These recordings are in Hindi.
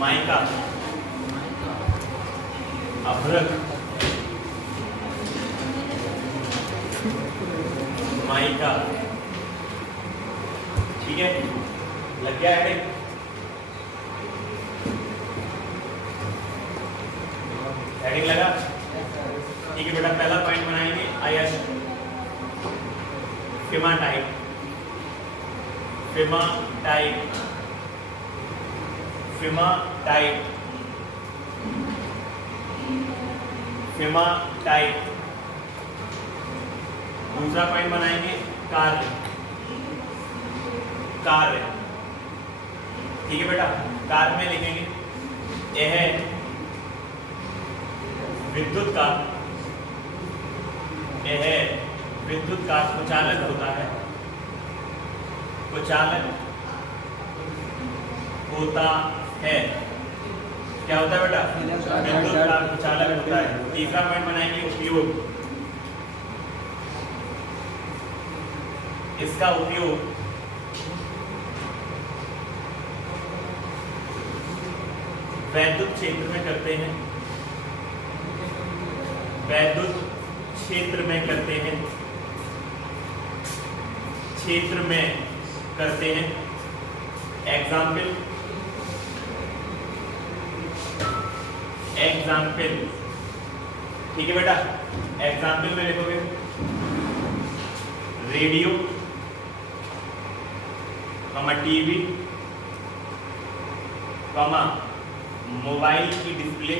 माइका, अभ्रक, माइका। ठीक है, लग गया हेडिंग? हेडिंग लगा? ठीक है बेटा, पहला पॉइंट बनाएंगे आयश, फेमाटाइप, फेमाटाइप, फेमाटाइप, फेमाटाइप। दूसरा पॉइंट बनाएंगे कार्य, कार्य। ठीक है बेटा, कार्य में लिखेंगे यह विद्युत का, यह विद्युत का कुचालक होता है, कुचालक होता है। क्या होता है बेटा? विद्युत का कुचालक होता है। तीसरा पॉइंट बनाएंगे उपयोग, इसका उपयोग वैद्युत क्षेत्र में करते हैं, वैद्युत क्षेत्र में करते हैं, क्षेत्र में करते हैं। Example, example. ठीक है बेटा, एग्जाम्पल में लिखोगे रेडियो, टीवी, मोबाइल की डिस्प्ले,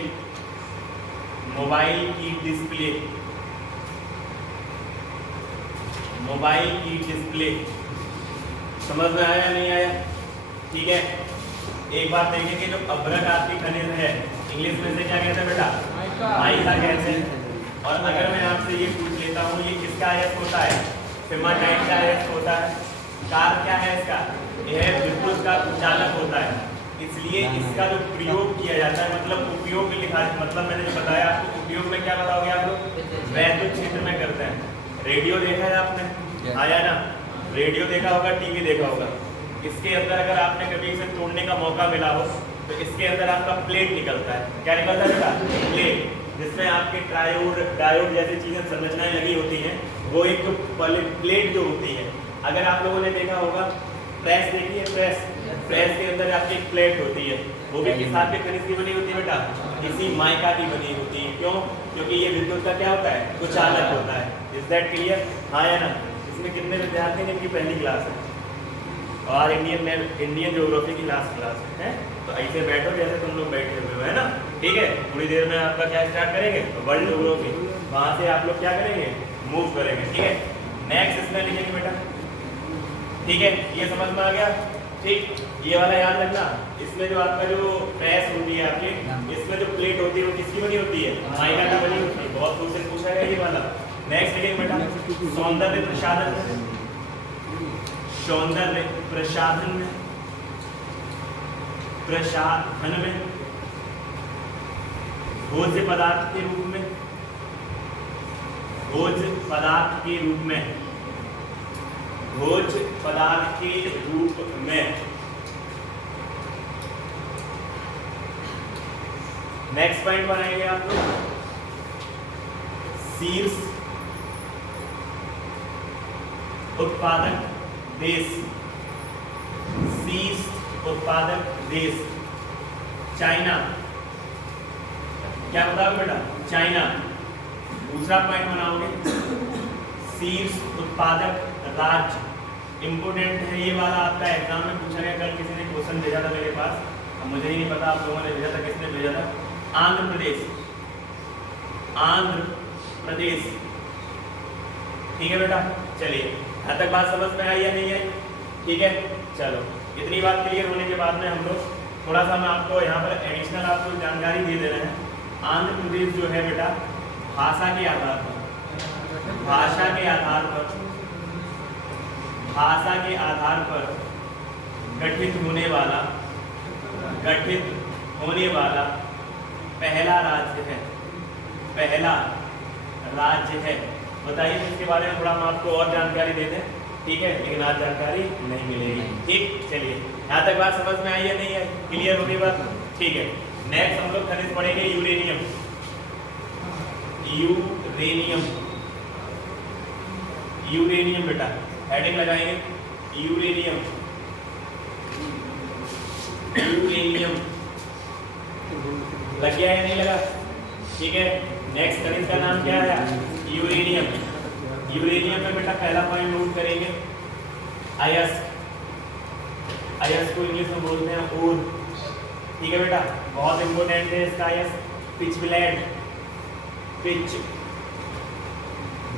मोबाइल की डिस्प्ले, मोबाइल की डिस्प्ले। समझ में आया नहीं आया? ठीक है, एक बात देखेंगे, जो अभ्रक आपकी खनिज है इंग्लिश में से क्या कहते हैं बेटा? माइका कहते हैं। और अगर मैं आपसे ये पूछ लेता हूँ ये किसका आयस्क होता है? फेमाटाइट का आयस्क होता है। कार्य क्या है इसका? यह विद्युत का कुचालक होता है, इसलिए इसका जो प्रयोग किया जाता है, मतलब उपयोग लिखा, मतलब मैंने जो बताया आपको, उपयोग में क्या बताओगे आप लोग? वैद्युत क्षेत्र में करते हैं। रेडियो देखा है आपने? आया ना? रेडियो देखा होगा, टीवी देखा होगा। इसके अंदर अगर आपने कभी इसे तोड़ने का मौका मिला हो तो इसके अंदर आपका प्लेट निकलता है। क्या निकलता है बेटा? प्लेट, जिसमें आपके ट्रायोड, डायोड जैसी चीजें, संरचनाएं लगी होती हैं। वो एक प्लेट जो होती है, अगर आप लोगों ने देखा होगा, प्रेस देखी है? प्रेस, प्रेस के अंदर आपकी एक प्लेट होती है, वो भी किस आपके खनिज की बनी होती है बेटा? इसी माइका की बनी होती है। क्यों? क्योंकि ये विद्युत का क्या होता है? कुचालक होता है। Is that clear? हाँ या ना? इसमें कितने विद्यार्थी हैं? इनकी पहली क्लास है और इंडियन ज्योग्राफी की लास्ट क्लास है। तो ऐसे बैठो जैसे तुम लोग बैठे हुए हो, है ना? ठीक है, थोड़ी देर में आपका क्या स्टार्ट करेंगे? World geography. वहाँ से आप लोग क्या करेंगे? मूव करेंगे। ठीक है, नेक्स्ट इसमें लिखेंगे बेटा। ठीक है, ये समझ में आ गया? ठीक, ये वाला याद रखना। इसमें जो आपका जो प्रेस होती है आपकी, इसमें जो प्लेट होती है वो किसकी बनी होती है? माइका की बनी होती है। बहुत दूर से पूछा गया ये वाला। नेक्स्ट लिखेंगे बेटा सौंदर्य प्रसाधन में, सौंदर्य प्रसाधन में, प्रसाधन में, भोज्य पदार्थ के रूप में, भोज्य पदार्थ के रूप में, भोज्य पदार्थ के रूप में। नेक्स्ट पॉइंट बनाएंगे आप लोग शीर्ष उत्पादक देश, शीर्ष उत्पादक देश चाइना। क्या बताओगे बेटा? चाइना। दूसरा पॉइंट बनाओगे शीर्ष उत्पादक राज्य। इंपोर्टेंट है ये वाला, आपका एग्जाम में पूछा गया। कल किसी ने क्वेश्चन भेजा था मेरे पास, अब मुझे ही नहीं पता आप लोगों ने भेजा था, किसने भेजा था? आंध्र प्रदेश, आंध्र प्रदेश। ठीक है बेटा, चलिए यहाँ तक बात समझ में आई या नहीं आई? ठीक है, चलो इतनी बात क्लियर होने के बाद में हम लोग थोड़ा सा, मैं आपको यहाँ पर एडिशनल आपको जानकारी दे दे रहे हैं। आंध्र प्रदेश जो है बेटा, भाषा के आधार पर, भाषा के आधार पर, भाषा के आधार पर गठित होने वाला, गठित होने वाला पहला राज्य है, पहला राज्य है। बताइए इसके बारे में थोड़ा हम आपको और जानकारी दे दें। ठीक है, लेकिन आज जानकारी नहीं मिलेगी। ठीक, चलिए यहाँ तक बात समझ में आई या नहीं आई? क्लियर होगी बात? ठीक है, नेक्स्ट हम लोग खनिज पढ़ेंगे यूरेनियम। यूरेनियम, यूरेनियम बेटा हेडिंग लगाएंगे यूरेनियम। यूरेनियम लग गया या नहीं लगा? ठीक है, नेक्स्ट खनिज का नाम क्या है? यूरेनियम। यूरेनियम में बेटा पहला पॉइंट नोट करेंगे अयस्क। अयस्क को इंग्लिश में बोलते हैं ओर। ठीक है बेटा, बहुत इंपॉर्टेंट है इसका अयस्क। पिच ब्लेड, पिच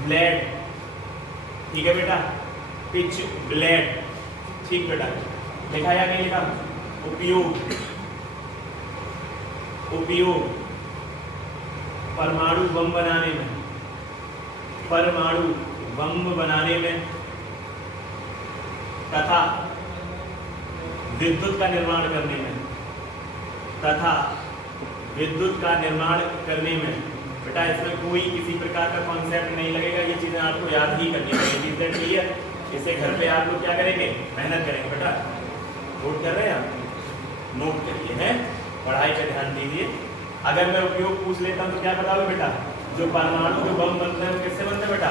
ब्लेड, ठीक है बेटा, पिच ब्लेड। ठीक बेटा, लिखा या नहीं लिखा? उपयोग, उपयोग परमाणु बम बनाने में, परमाणु बम बनाने में तथा विद्युत का निर्माण करने में, तथा विद्युत का निर्माण करने में। बेटा इसमें कोई किसी प्रकार का कॉन्सेप्ट नहीं लगेगा, ये चीजें आपको याद ही करनी पड़ेगी। क्लियर? इसे घर पे आप लोग क्या करेंगे? मेहनत करेंगे बेटा। नोट कर रहे हैं आप? नोट करिए, हैं, पढ़ाई पे ध्यान दीजिए। अगर मैं उपयोग पूछ लेता हूँ तो क्या बताओगे बेटा? जो परमाणु जो बम बनते हैं किससे बनते हैं बेटा?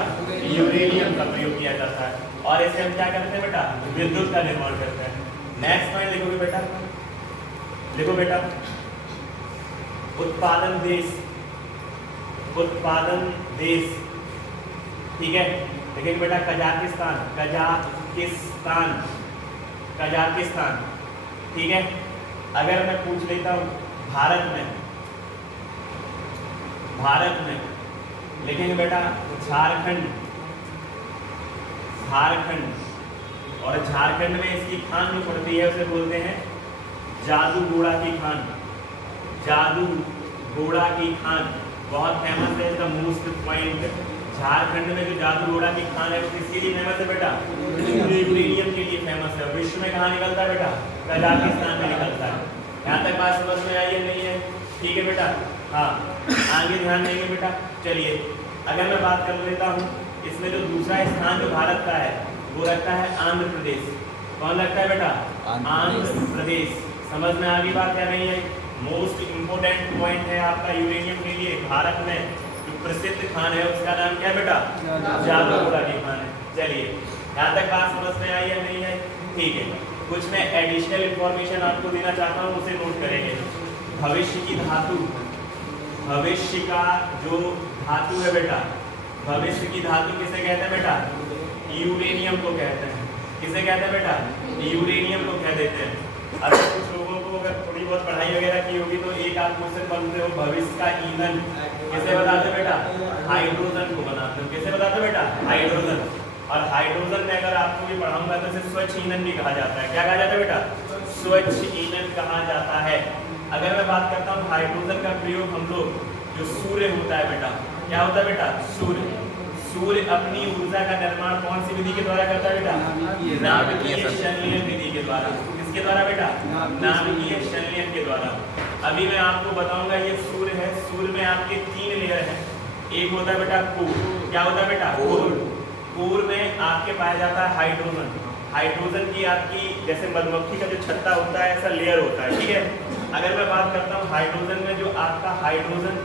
यूरेनियम का प्रयोग किया जाता है, और इसे हम क्या करते हैं बेटा? विद्युत का निर्माण करते हैं। नेक्स्ट पॉइंट लिखोगे बेटा, लिखो बेटा, उत्पादन देश, उत्पादन देश। ठीक है, लेकिन बेटा कजाकिस्तान, कजाकिस्तान, कजाकिस्तान। ठीक है, अगर मैं पूछ लेता हूँ भारत में, भारत में लिखेंगे बेटा झारखंड, झारखंड। और झारखंड में इसकी खान जो पड़ती है उसे बोलते हैं जादू घोड़ा की खान, जादू घोड़ा की खान। बहुत फेमस है इसका मोस्ट पॉइंट। झारखंड में जो जादू घोड़ा की खान है वो किसके लिए फेमस है बेटा? यूरेनियम के लिए फेमस है। विश्व में कहाँ निकलता है बेटा? कजाकिस्तान में निकलता है। यहाँ तक बात समझ में आई है नहीं है? ठीक है बेटा, हाँ, आगे ध्यान देंगे बेटा। चलिए, अगर मैं बात कर लेता हूँ, इसमें जो दूसरा स्थान जो भारत का है वो रखता है आंध्र प्रदेश। कौन लगता है बेटा? आंध्र प्रदेश। समझ में आ गई बात या नहीं है? मोस्ट इम्पोर्टेंट पॉइंट है आपका यूरेनियम के लिए। भारत में जो प्रसिद्ध खान है उसका नाम क्या है बेटा? जादू घोड़ा की खान है। चलिए, यहाँ तक बात समझ में आई या नहीं है? ठीक है, कुछ मैं एडिशनल इंफॉर्मेशन आपको देना चाहता हूँ, उसे नोट करेंगे। भविष्य की धातु, भविष्य का जो धातु है बेटा, भविष्य की धातु किसे कहते हैं बेटा? यूरेनियम को कहते हैं। किसे कहते हैं बेटा? यूरेनियम को कह देते हैं। अगर कुछ लोगों को अगर थोड़ी बहुत पढ़ाई वगैरह की होगी तो एक आप क्वेश्चन पढ़ते हो, भविष्य का ईंधन किसे बताते हो बेटा? हाइड्रोजन को बनाते हो। किसे बताते हो बेटा? हाइड्रोजन। और हाइड्रोजन में अगर आपको भी पढ़ाऊंगा तो इसे स्वच्छ ईंधन भी कहा जाता है। क्या कहा जाता है बेटा? स्वच्छ ईंधन कहा जाता है। अगर मैं बात करता हूँ हाइड्रोजन का प्रयोग हम लोग, जो सूर्य होता है बेटा, क्या होता है बेटा? सूर्य। सूर्य अपनी ऊर्जा का निर्माण कौन सी विधि के द्वारा करता है बेटा? नाभिकीय संलयन विधि के द्वारा। किसके द्वारा बेटा? नाभिकीय संलयन के द्वारा। अभी मैं आपको बताऊंगा, ये सूर्य है, सूर्य में आपके 3 लेयर हैं। एक होता है बेटा कोर। क्या होता है बेटा? कोर। कोर में आपके पाया जाता है हाइड्रोजन। हाइड्रोजन की आपकी जैसे मधुमक्खी का जो छत्ता होता है ऐसा लेयर होता है। ठीक है, अगर मैं बात करता हूँ हाइड्रोजन में, जो आपका हाइड्रोजन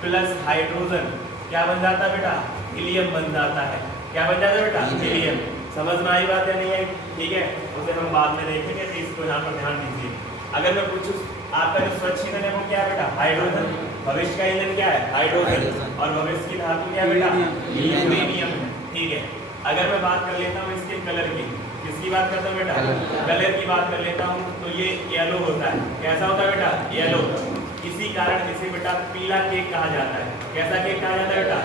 प्लस हाइड्रोजन क्या बन जाता है बेटा? हीलियम बन जाता है। क्या बन जाता है बेटा? हीलियम। समझ में आई बात या नहीं आई? ठीक है, उसे हम बाद में देखेंगे, तो इसको यहाँ पर ध्यान दीजिए। अगर मैं पूछूं आपका जो स्वच्छ ईंधन है वो क्या है बेटा? हाइड्रोजन। भविष्य का ईंधन क्या है? हाइड्रोजन। और भविष्य की धातु क्या है बेटा? यूरेनियम है। ठीक है, अगर मैं बात कर लेता हूँ इसके कलर की, किसकी बात करता हूँ बेटा? कलर की बात कर लेता हूँ, तो ये येलो होता है। कैसा होता है बेटा? येलो। इसी कारण इसे बेटा पीला केक कहा जाता है। कैसा केक कहा जाता है बेटा?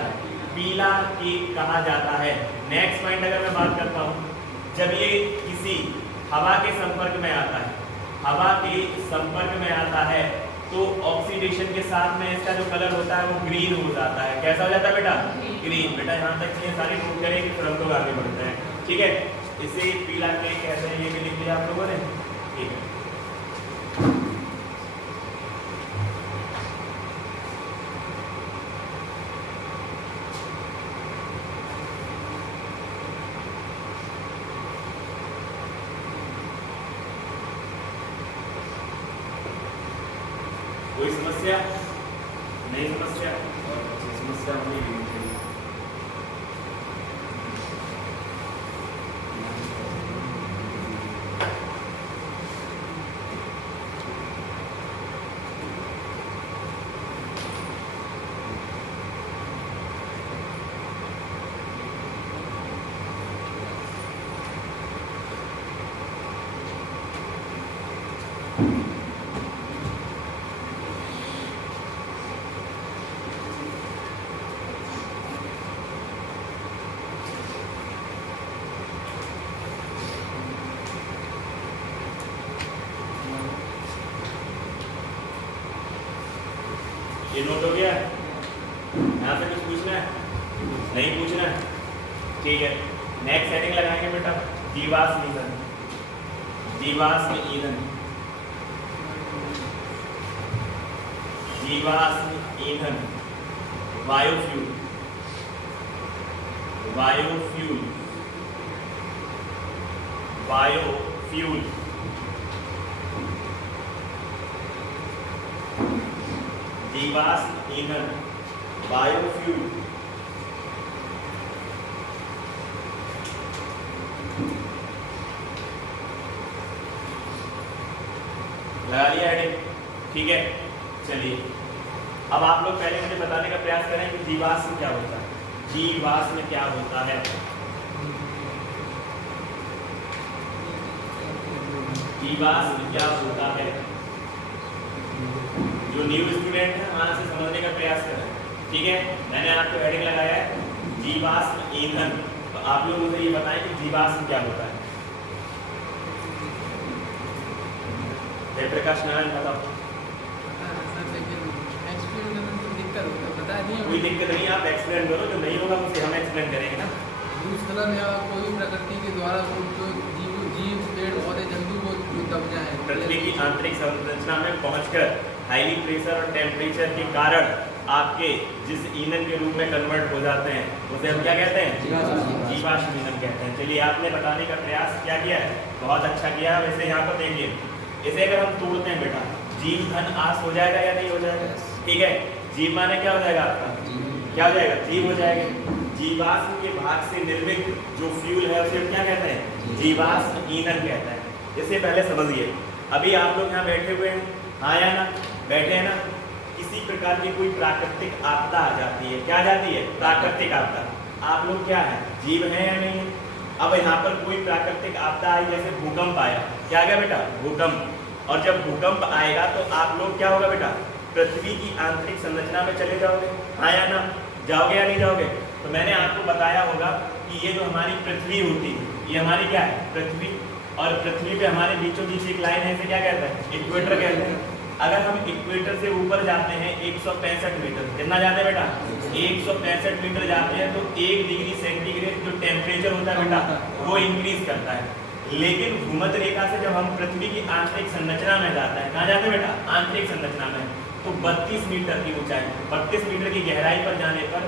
पीला केक कहा जाता है। नेक्स्ट पॉइंट अगर मैं बात करता हूँ, जब ये किसी हवा के संपर्क में आता है, हवा के संपर्क में आता है तो ऑक्सीडेशन के साथ में इसका जो कलर होता है वो ग्रीन हो जाता है। कैसा हो जाता है बेटा? ग्रीन। बेटा यहाँ तक चीजें सारी नोट करेंगे, फिर हम लोग आगे बढ़ते हैं। ठीक है, इसे पीला केक कहते हैं, ये भी लिख लिया आप लोगों ने? ठीक है, कोई समस्या नहीं? समस्या होनी नहीं चाहिए। ये नोट हो गया? यहाँ से कुछ पूछना है? नहीं पूछना है? ठीक है, नेक्स्ट हेडिंग लगाएंगे बेटा जीवाश्म ईंधन। जीवाश्म ईंधन, जीवाश्म ईंधन, बायोफ्यूल, बायोफ्यूल, बायोफ्यूल, जीवाश्म ईंधन, बायोफ्यूल। लगा लिया हेडिंग? ठीक है, चलिए अब आप लोग पहले मुझे बताने का प्रयास करें कि जीवाश्म क्या होता है। जीवाश्म क्या होता है? जीवाश्म क्या होता है? जो न्यू स्टूडेंट है वहां से समझने का प्रयास करें। ठीक है, मैंने आपको हेडिंग लगाया है जीवाश्म ईंधन। तो आप लोग मुझे ये बताएं कि जीवाश्म क्या होता है। जयप्रकाश नारायण बताओ। कोई दिक्कत नहीं, आप एक्सप्लेन करो, जो नहीं होगा उसे हम एक्सप्लेन करेंगे ना। भूस्खलन या कोई प्रकृति के द्वारा जो जीव पेड़ पौधे जंतु को दब जाए, पृथ्वी की आंतरिक संरचना में पहुंचकर हाईली प्रेशर और टेम्परेचर के कारण आपके जिस ईंधन के रूप में कन्वर्ट हो जाते हैं उसे हम क्या कहते हैं? जीवाश्म ईंधन कहते हैं। चलिए आपने बताने का प्रयास क्या किया है, बहुत अच्छा किया। वैसे यहाँ पर देखिए, इसे अगर हम तोड़ते हैं बेटा, जीव धन आस हो जाएगा या नहीं हो जाएगा? ठीक है, जीव माने क्या हो जाएगा आपका? क्या हो जाएगा? जीव हो जाएगा। जीवाश्म के भाग से निर्मित जो फ्यूल है उसे हम क्या कहते हैं? जीवाश्म ईंधन कहते हैं। इसे पहले समझिए। अभी आप लोग यहाँ बैठे हुए हैं, हाँ या ना? बैठे हैं ना? किसी प्रकार की कोई प्राकृतिक आपदा आ जाती है। क्या आ जाती है? प्राकृतिक आपदा। आप लोग क्या है? जीव हैं या नहीं है? अब यहाँ पर कोई प्राकृतिक आपदा आई, जैसे भूकंप आया। क्या आ गया बेटा? भूकंप। और जब भूकंप आएगा तो आप लोग क्या होगा बेटा? पृथ्वी की आंतरिक संरचना में चले जाओगे, हाँ या ना? जाओगे या नहीं जाओगे? तो मैंने आपको बताया होगा कि ये जो हमारी पृथ्वी होती है, ये हमारी क्या है? पृथ्वी। और पृथ्वी पे हमारे बीचों बीच एक लाइन है, इसे क्या कहते हैं? इक्वेटर कहते हैं। अगर हम इक्वेटर से ऊपर जाते हैं 165 मीटर, कितना जाते हैं बेटा? 165 मीटर जाते हैं तो 1 डिग्री सेंटीग्रेड जो टेम्परेचर होता है बेटा वो इंक्रीज करता है। लेकिन भूमध्य रेखा से जब हम पृथ्वी की आंतरिक संरचना में जाता है, कहाँ जाते हैं बेटा? आंतरिक संरचना में। तो 32 मीटर की ऊंचाई, 32 मीटर की गहराई पर जाने पर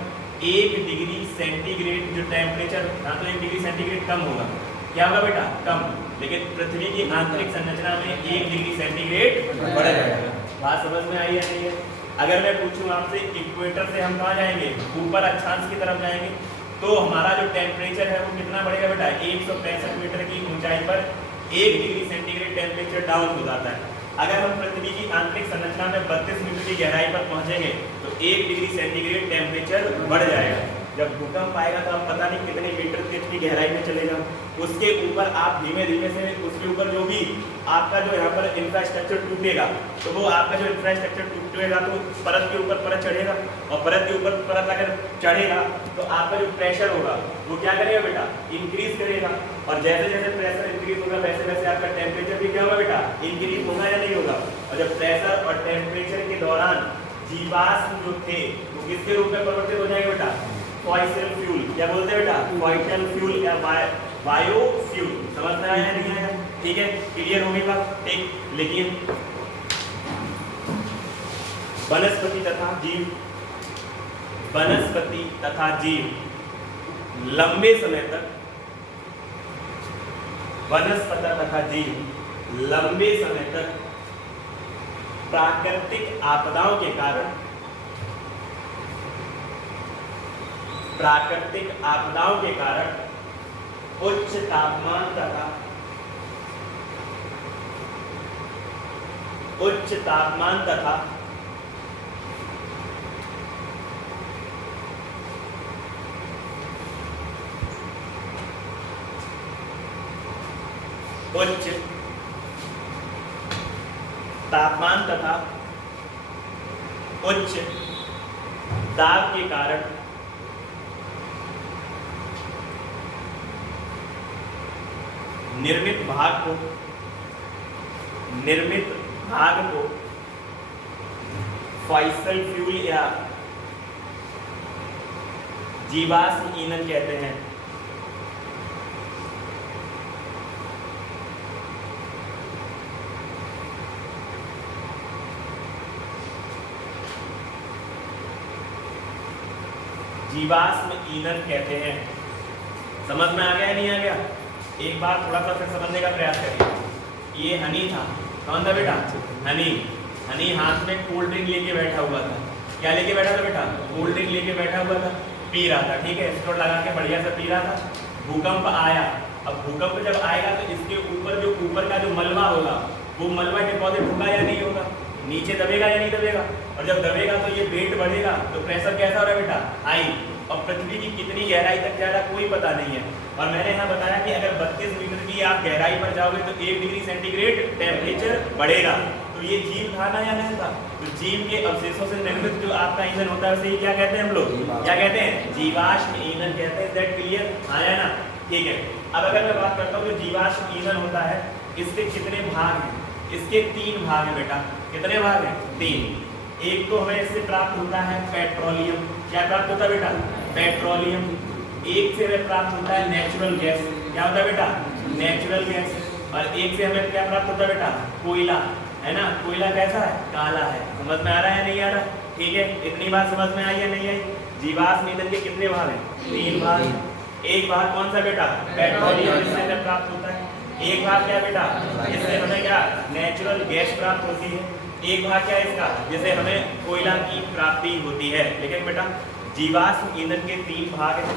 1 डिग्री सेंटीग्रेड जो टेम्परेचर, हाँ तो 1 डिग्री सेंटीग्रेड कम होगा। क्या होगा बेटा? कम। लेकिन पृथ्वी की आंतरिक संरचना में 1 डिग्री सेंटीग्रेड बढ़ जाएगा। बात समझ में आई या नहीं है? अगर मैं पूछूं आपसे इक्वेटर से हम कहाँ जाएंगे? ऊपर अक्षांश की तरफ जाएंगे, तो हमारा जो टेम्परेचर है वो कितना बढ़ेगा बेटा? 165 मीटर की ऊंचाई पर 1 डिग्री सेंटीग्रेड टेम्परेचर डाउन हो जाता है। अगर हम पृथ्वी की आंतरिक संरचना में 32 मीटर की गहराई पर पहुंचेंगे तो 1 डिग्री सेंटीग्रेड टेम्परेचर बढ़ जाएगा। जब भूकंप आएगा तो आप पता नहीं कितने मीटर की गहराई में चले जाओ, उसके ऊपर आप धीमे धीमे से उसके ऊपर जो भी आपका जो यहाँ पर इंफ्रास्ट्रक्चर टूटेगा, तो वो आपका जो इंफ्रास्ट्रक्चर टूटेगा तो परत के ऊपर परत चढ़ेगा, और परत के ऊपर परत अगर चढ़ेगा तो आपका जो प्रेशर होगा वो क्या करेगा बेटा? इंक्रीज करेगा। और जैसे जैसे प्रेशर इंक्रीज होगा वैसे वैसे आपका टेम्परेचर भी क्या होगा बेटा? इंक्रीज होगा या नहीं होगा? और जब प्रेशर और टेम्परेचर के दौरान जीवाश्म जो थे वो किसके रूप में परिवर्तित हो जाएंगे बेटा? Fossil fuel. क्या बोलते हैं बेटा? फॉसिल फ्यूल या बायोफ्यूल। समझ में आया नहीं आया? ठीक है, क्लियर हो गई बात? ठीक, लिखिए वनस्पति तथा जीव, वनस्पति तथा जीव लंबे समय तक, वनस्पति तथा जीव लंबे समय तक प्राकृतिक आपदाओं के कारण उच्च तापमान तथा उच्च दाब के कारण निर्मित भाग को फॉसिल फ्यूल या जीवाश्म ईंधन कहते हैं। समझ में आ गया नहीं आ गया? एक बार थोड़ा सा फिर समझने का प्रयास करिए। ये हनी था, कौन था बेटा? हनी हाथ में कोल्ड ड्रिंक लेके बैठा हुआ था। क्या लेके बैठा था बेटा? कोल्ड ड्रिंक लेके बैठा हुआ था, पी रहा था, ठीक है, स्टोर लगा के बढ़िया से पी रहा था। भूकंप आया। अब भूकंप जब आएगा तो इसके ऊपर का जो मलबा होगा, वो मलबा डिपॉजिट होगा या नहीं होगा? नीचे दबेगा या नहीं दबेगा? और जब दबेगा तो ये वेट बढ़ेगा, तो प्रेशर कैसा हो रहा है बेटा? हाई। और पृथ्वी की कितनी गहराई तक जा रहा है कोई पता नहीं है। और मैंने यहाँ बताया कि अगर 32 मीटर की आप गहराई पर जाओगे तो 1 डिग्री सेंटीग्रेड टेम्परेचर बढ़ेगा। तो ये जीव था ना या नहीं था? तो जीव के अवशेषों से निर्मित जो आपका ईंधन होता है उसे क्या कहते हैं हम लोग? क्या कहते हैं? जीवाश्म ईंधन कहते हैं। That clear? आया ना? ठीक है। अब अगर मैं बात करता हूँ जो जीवाश्म ईंधन होता है, इसके कितने भाग हैं? इसके 3 भाग हैं बेटा। कितने भाग हैं? 3। एक तो हमें इससे प्राप्त होता है पेट्रोलियम। क्या प्राप्त होता है बेटा? पेट्रोलियम। एक से हमें प्राप्त होता है नेचुरल गैस। क्या होता है बेटा? Natural gas. और एक से हमें क्या प्राप्त होता है बेटा? कोयला, है ना? कोयला कैसा है? काला है। समझ में आ रहा है या नहीं आ रहा? ठीक है, इतनी बात समझ में आई या नहीं आई? जीवाश्म ईंधन के कितने भाग हैं? 3 भाग। एक भाग कौन सा बेटा? पेट्रोलियम, जिससे हमें प्राप्त होता है। एक भाग क्या बेटा? जिससे हमें क्या? नेचुरल गैस प्राप्त होती है। एक भाग क्या है इसका? जिससे हमें कोयला की प्राप्ति होती है। लेकिन बेटा जीवाश्म ईंधन के 3 भाग हैं।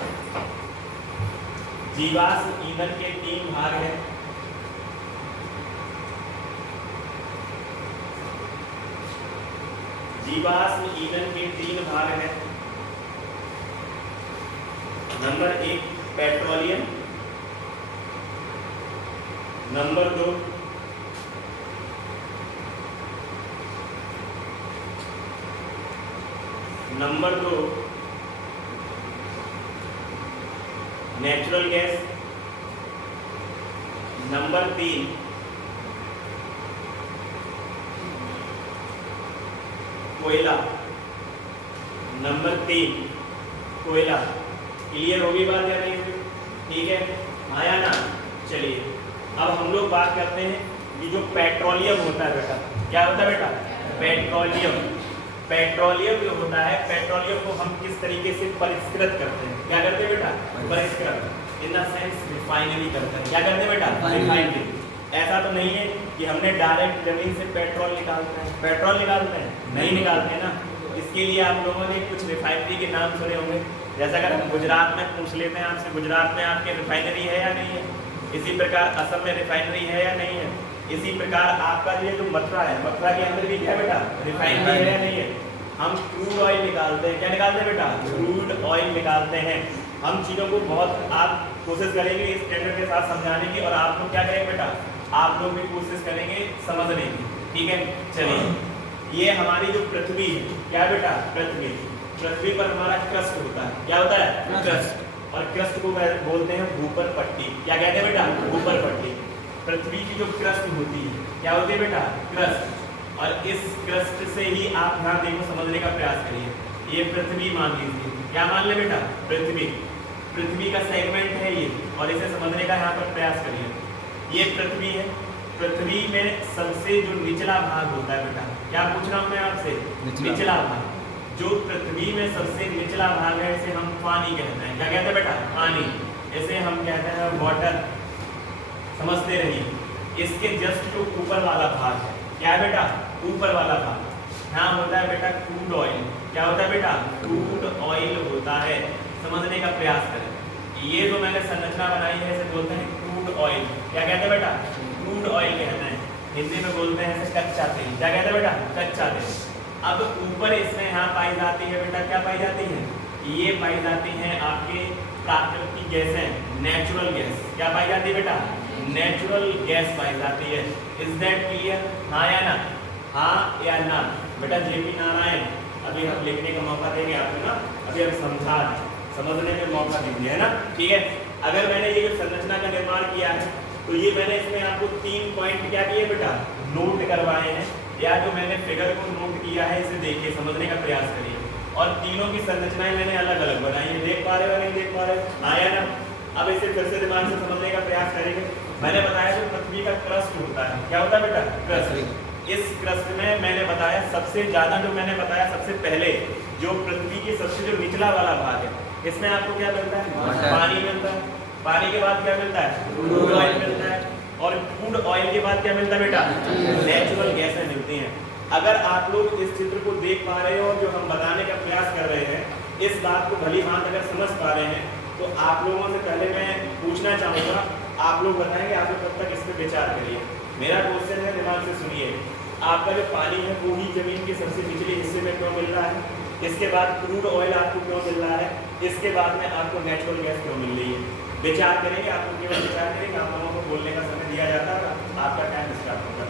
जीवाश्म ईंधन के 3 भाग हैं। जीवाश्म ईंधन के 3 भाग हैं। Number 1 petroleum, number 2 natural gas, number 3 कोयला। नंबर 3 कोयला। क्लियर होगी बात या नहीं होगी? ठीक है, आया ना? चलिए अब हम लोग बात करते हैं कि जो पेट्रोलियम होता है बेटा, क्या होता है बेटा? पेट्रोलियम। पेट्रोलियम जो होता है, पेट्रोलियम को हम किस तरीके से परिष्कृत करते हैं? क्या करते हैं बेटा? परिष्कृत, इन द सेंस रिफाइनरी करते हैं। क्या करते हैं बेटा? रिफाइनरी। ऐसा तो नहीं है कि हमने डायरेक्ट जमीन से पेट्रोल निकालते हैं। पेट्रोल निकालते हैं? नहीं निकालते हैं ना। इसके लिए आप लोगों ने कुछ रिफाइनरी के नाम सुने होंगे। जैसा अगर हम गुजरात में पूछ लेते हैं आपसे, गुजरात में आपके रिफाइनरी है या नहीं है? इसी प्रकार असम में रिफाइनरी है या नहीं है? इसी प्रकार आपका ये जो मथुरा है, मथुरा के अंदर भी क्या है बेटा? रिफाइनरी है या नहीं है? हम क्रूड ऑयल निकालते हैं। क्या निकालते हैं बेटा? क्रूड ऑयल निकालते हैं। हम चीज़ों को बहुत आप कोशिश करेंगे इस स्टैंडर्ड के साथ समझाने की, और आप लोग क्या करेंगे बेटा? आप लोग भी कोशिश करेंगे समझने की। ठीक है, चलिए ये हमारी जो पृथ्वी है, क्या है बेटा? पृथ्वी। पृथ्वी पर हमारा क्रस्ट होता है। क्या होता है? क्रस्ट। और क्रस्ट को बोलते हैं ऊपर पट्टी। क्या कहते हैं बेटा? ऊपर पट्टी। पृथ्वी की जो क्रस्ट होती है, क्या होती है बेटा? क्रस्ट। और इस क्रस्ट से ही आप यहाँ देखो, समझने का प्रयास करिए। ये पृथ्वी मान लीजिए। क्या मान ले बेटा? पृथ्वी। पृथ्वी का सेगमेंट है ये, और इसे समझने का यहाँ पर प्रयास करिए। ये पृथ्वी है। पृथ्वी में सबसे जो निचला भाग होता है बेटा, क्या पूछ रहा हूँ मैं आपसे? निचला भाग। जो पृथ्वी में सबसे निचला भाग है इसे हम पानी कहते हैं। क्या कहते हैं बेटा? पानी। इसे हम कहते हैं वाटर। समझते रहिए। इसके जस्ट जो ऊपर वाला भाग है, क्या है बेटा? ऊपर वाला भाग यहाँ होता है बेटा क्रूड ऑयल। क्या होता है बेटा? क्रूड ऑयल होता है। समझने का प्रयास करें। ये जो मैंने संरचना बनाई है इसे बोलते हैं क्रूड ऑयल। क्या कहते हैं बेटा? क्रूड ऑयल कहते हैं। हिंदी में बोलते हैं इसे कच्चा तेल। क्या कहते हैं बेटा? कच्चा तेल। अब ऊपर इसमें यहाँ पाई जाती है बेटा, क्या पाई जाती है? ये पाई जाती हैं आपके प्राकृतिक गैसें, नेचुरल गैस। क्या पाई जाती है बेटा? नेचुरल गैस पाई जाती है। Is that clear? हाँ या ना? हाँ या ना? बेटा जेपी नारायण अभी हम लिखने का मौका देंगे आपको ना, अभी हम समझा समझने में मौका दीजिए, है ना? ठीक है। अगर मैंने ये जो संरचना का निर्माण किया है तो ये मैंने इसमें आपको 3 पॉइंट क्या किए बेटा? नोट करवाए हैं, या जो मैंने फिगर को नोट किया है इसे देखिए, समझने का प्रयास करिए। और तीनों की संरचनाएं मैंने अलग अलग बनाई है। देख पा रहे हो नहीं देख पा रहे? हाँ या ना? अब इसे फिर से दिमाग से समझने का प्रयास करेंगे। मैंने बताया जो पृथ्वी का क्रस्ट होता है, क्या होता है बेटा? क्रस्ट। इस क्रस्ट में मैंने बताया सबसे ज्यादा, जो मैंने बताया सबसे पहले, जो पृथ्वी की सबसे जो निचला वाला भाग है, इसमें आपको क्या मिलता है? पानी मिलता है। पानी के बाद क्या मिलता है? क्रूड ऑयल मिलता है। और क्रूड ऑयल के बाद क्या मिलता है बेटा? नेचुरल गैसें मिलती हैं। अगर आप लोग इस चित्र को देख पा रहे हो, जो हम बताने का प्रयास कर रहे हैं, इस बात को भली भांति अगर समझ पा रहे हैं, तो आप लोगों से पहले मैं पूछना चाहूँगा, आप लोग बताएंगे, आप लोग कब तक इस पर विचार करिए। मेरा क्वेश्चन है, दिमाग से सुनिए। आपका जो पानी है वो ही जमीन के सबसे निचले हिस्से में क्यों मिल रहा है? इसके बाद क्रूड ऑयल आपको क्यों मिल रहा है? इसके बाद में आपको नेचुरल गैस क्यों मिल रही है? विचार करेंगे, आप लोग केवल विचार करेंगे। आप लोगों को बोलने का समय दिया जाता है, आपका टाइम स्टार्ट होगा।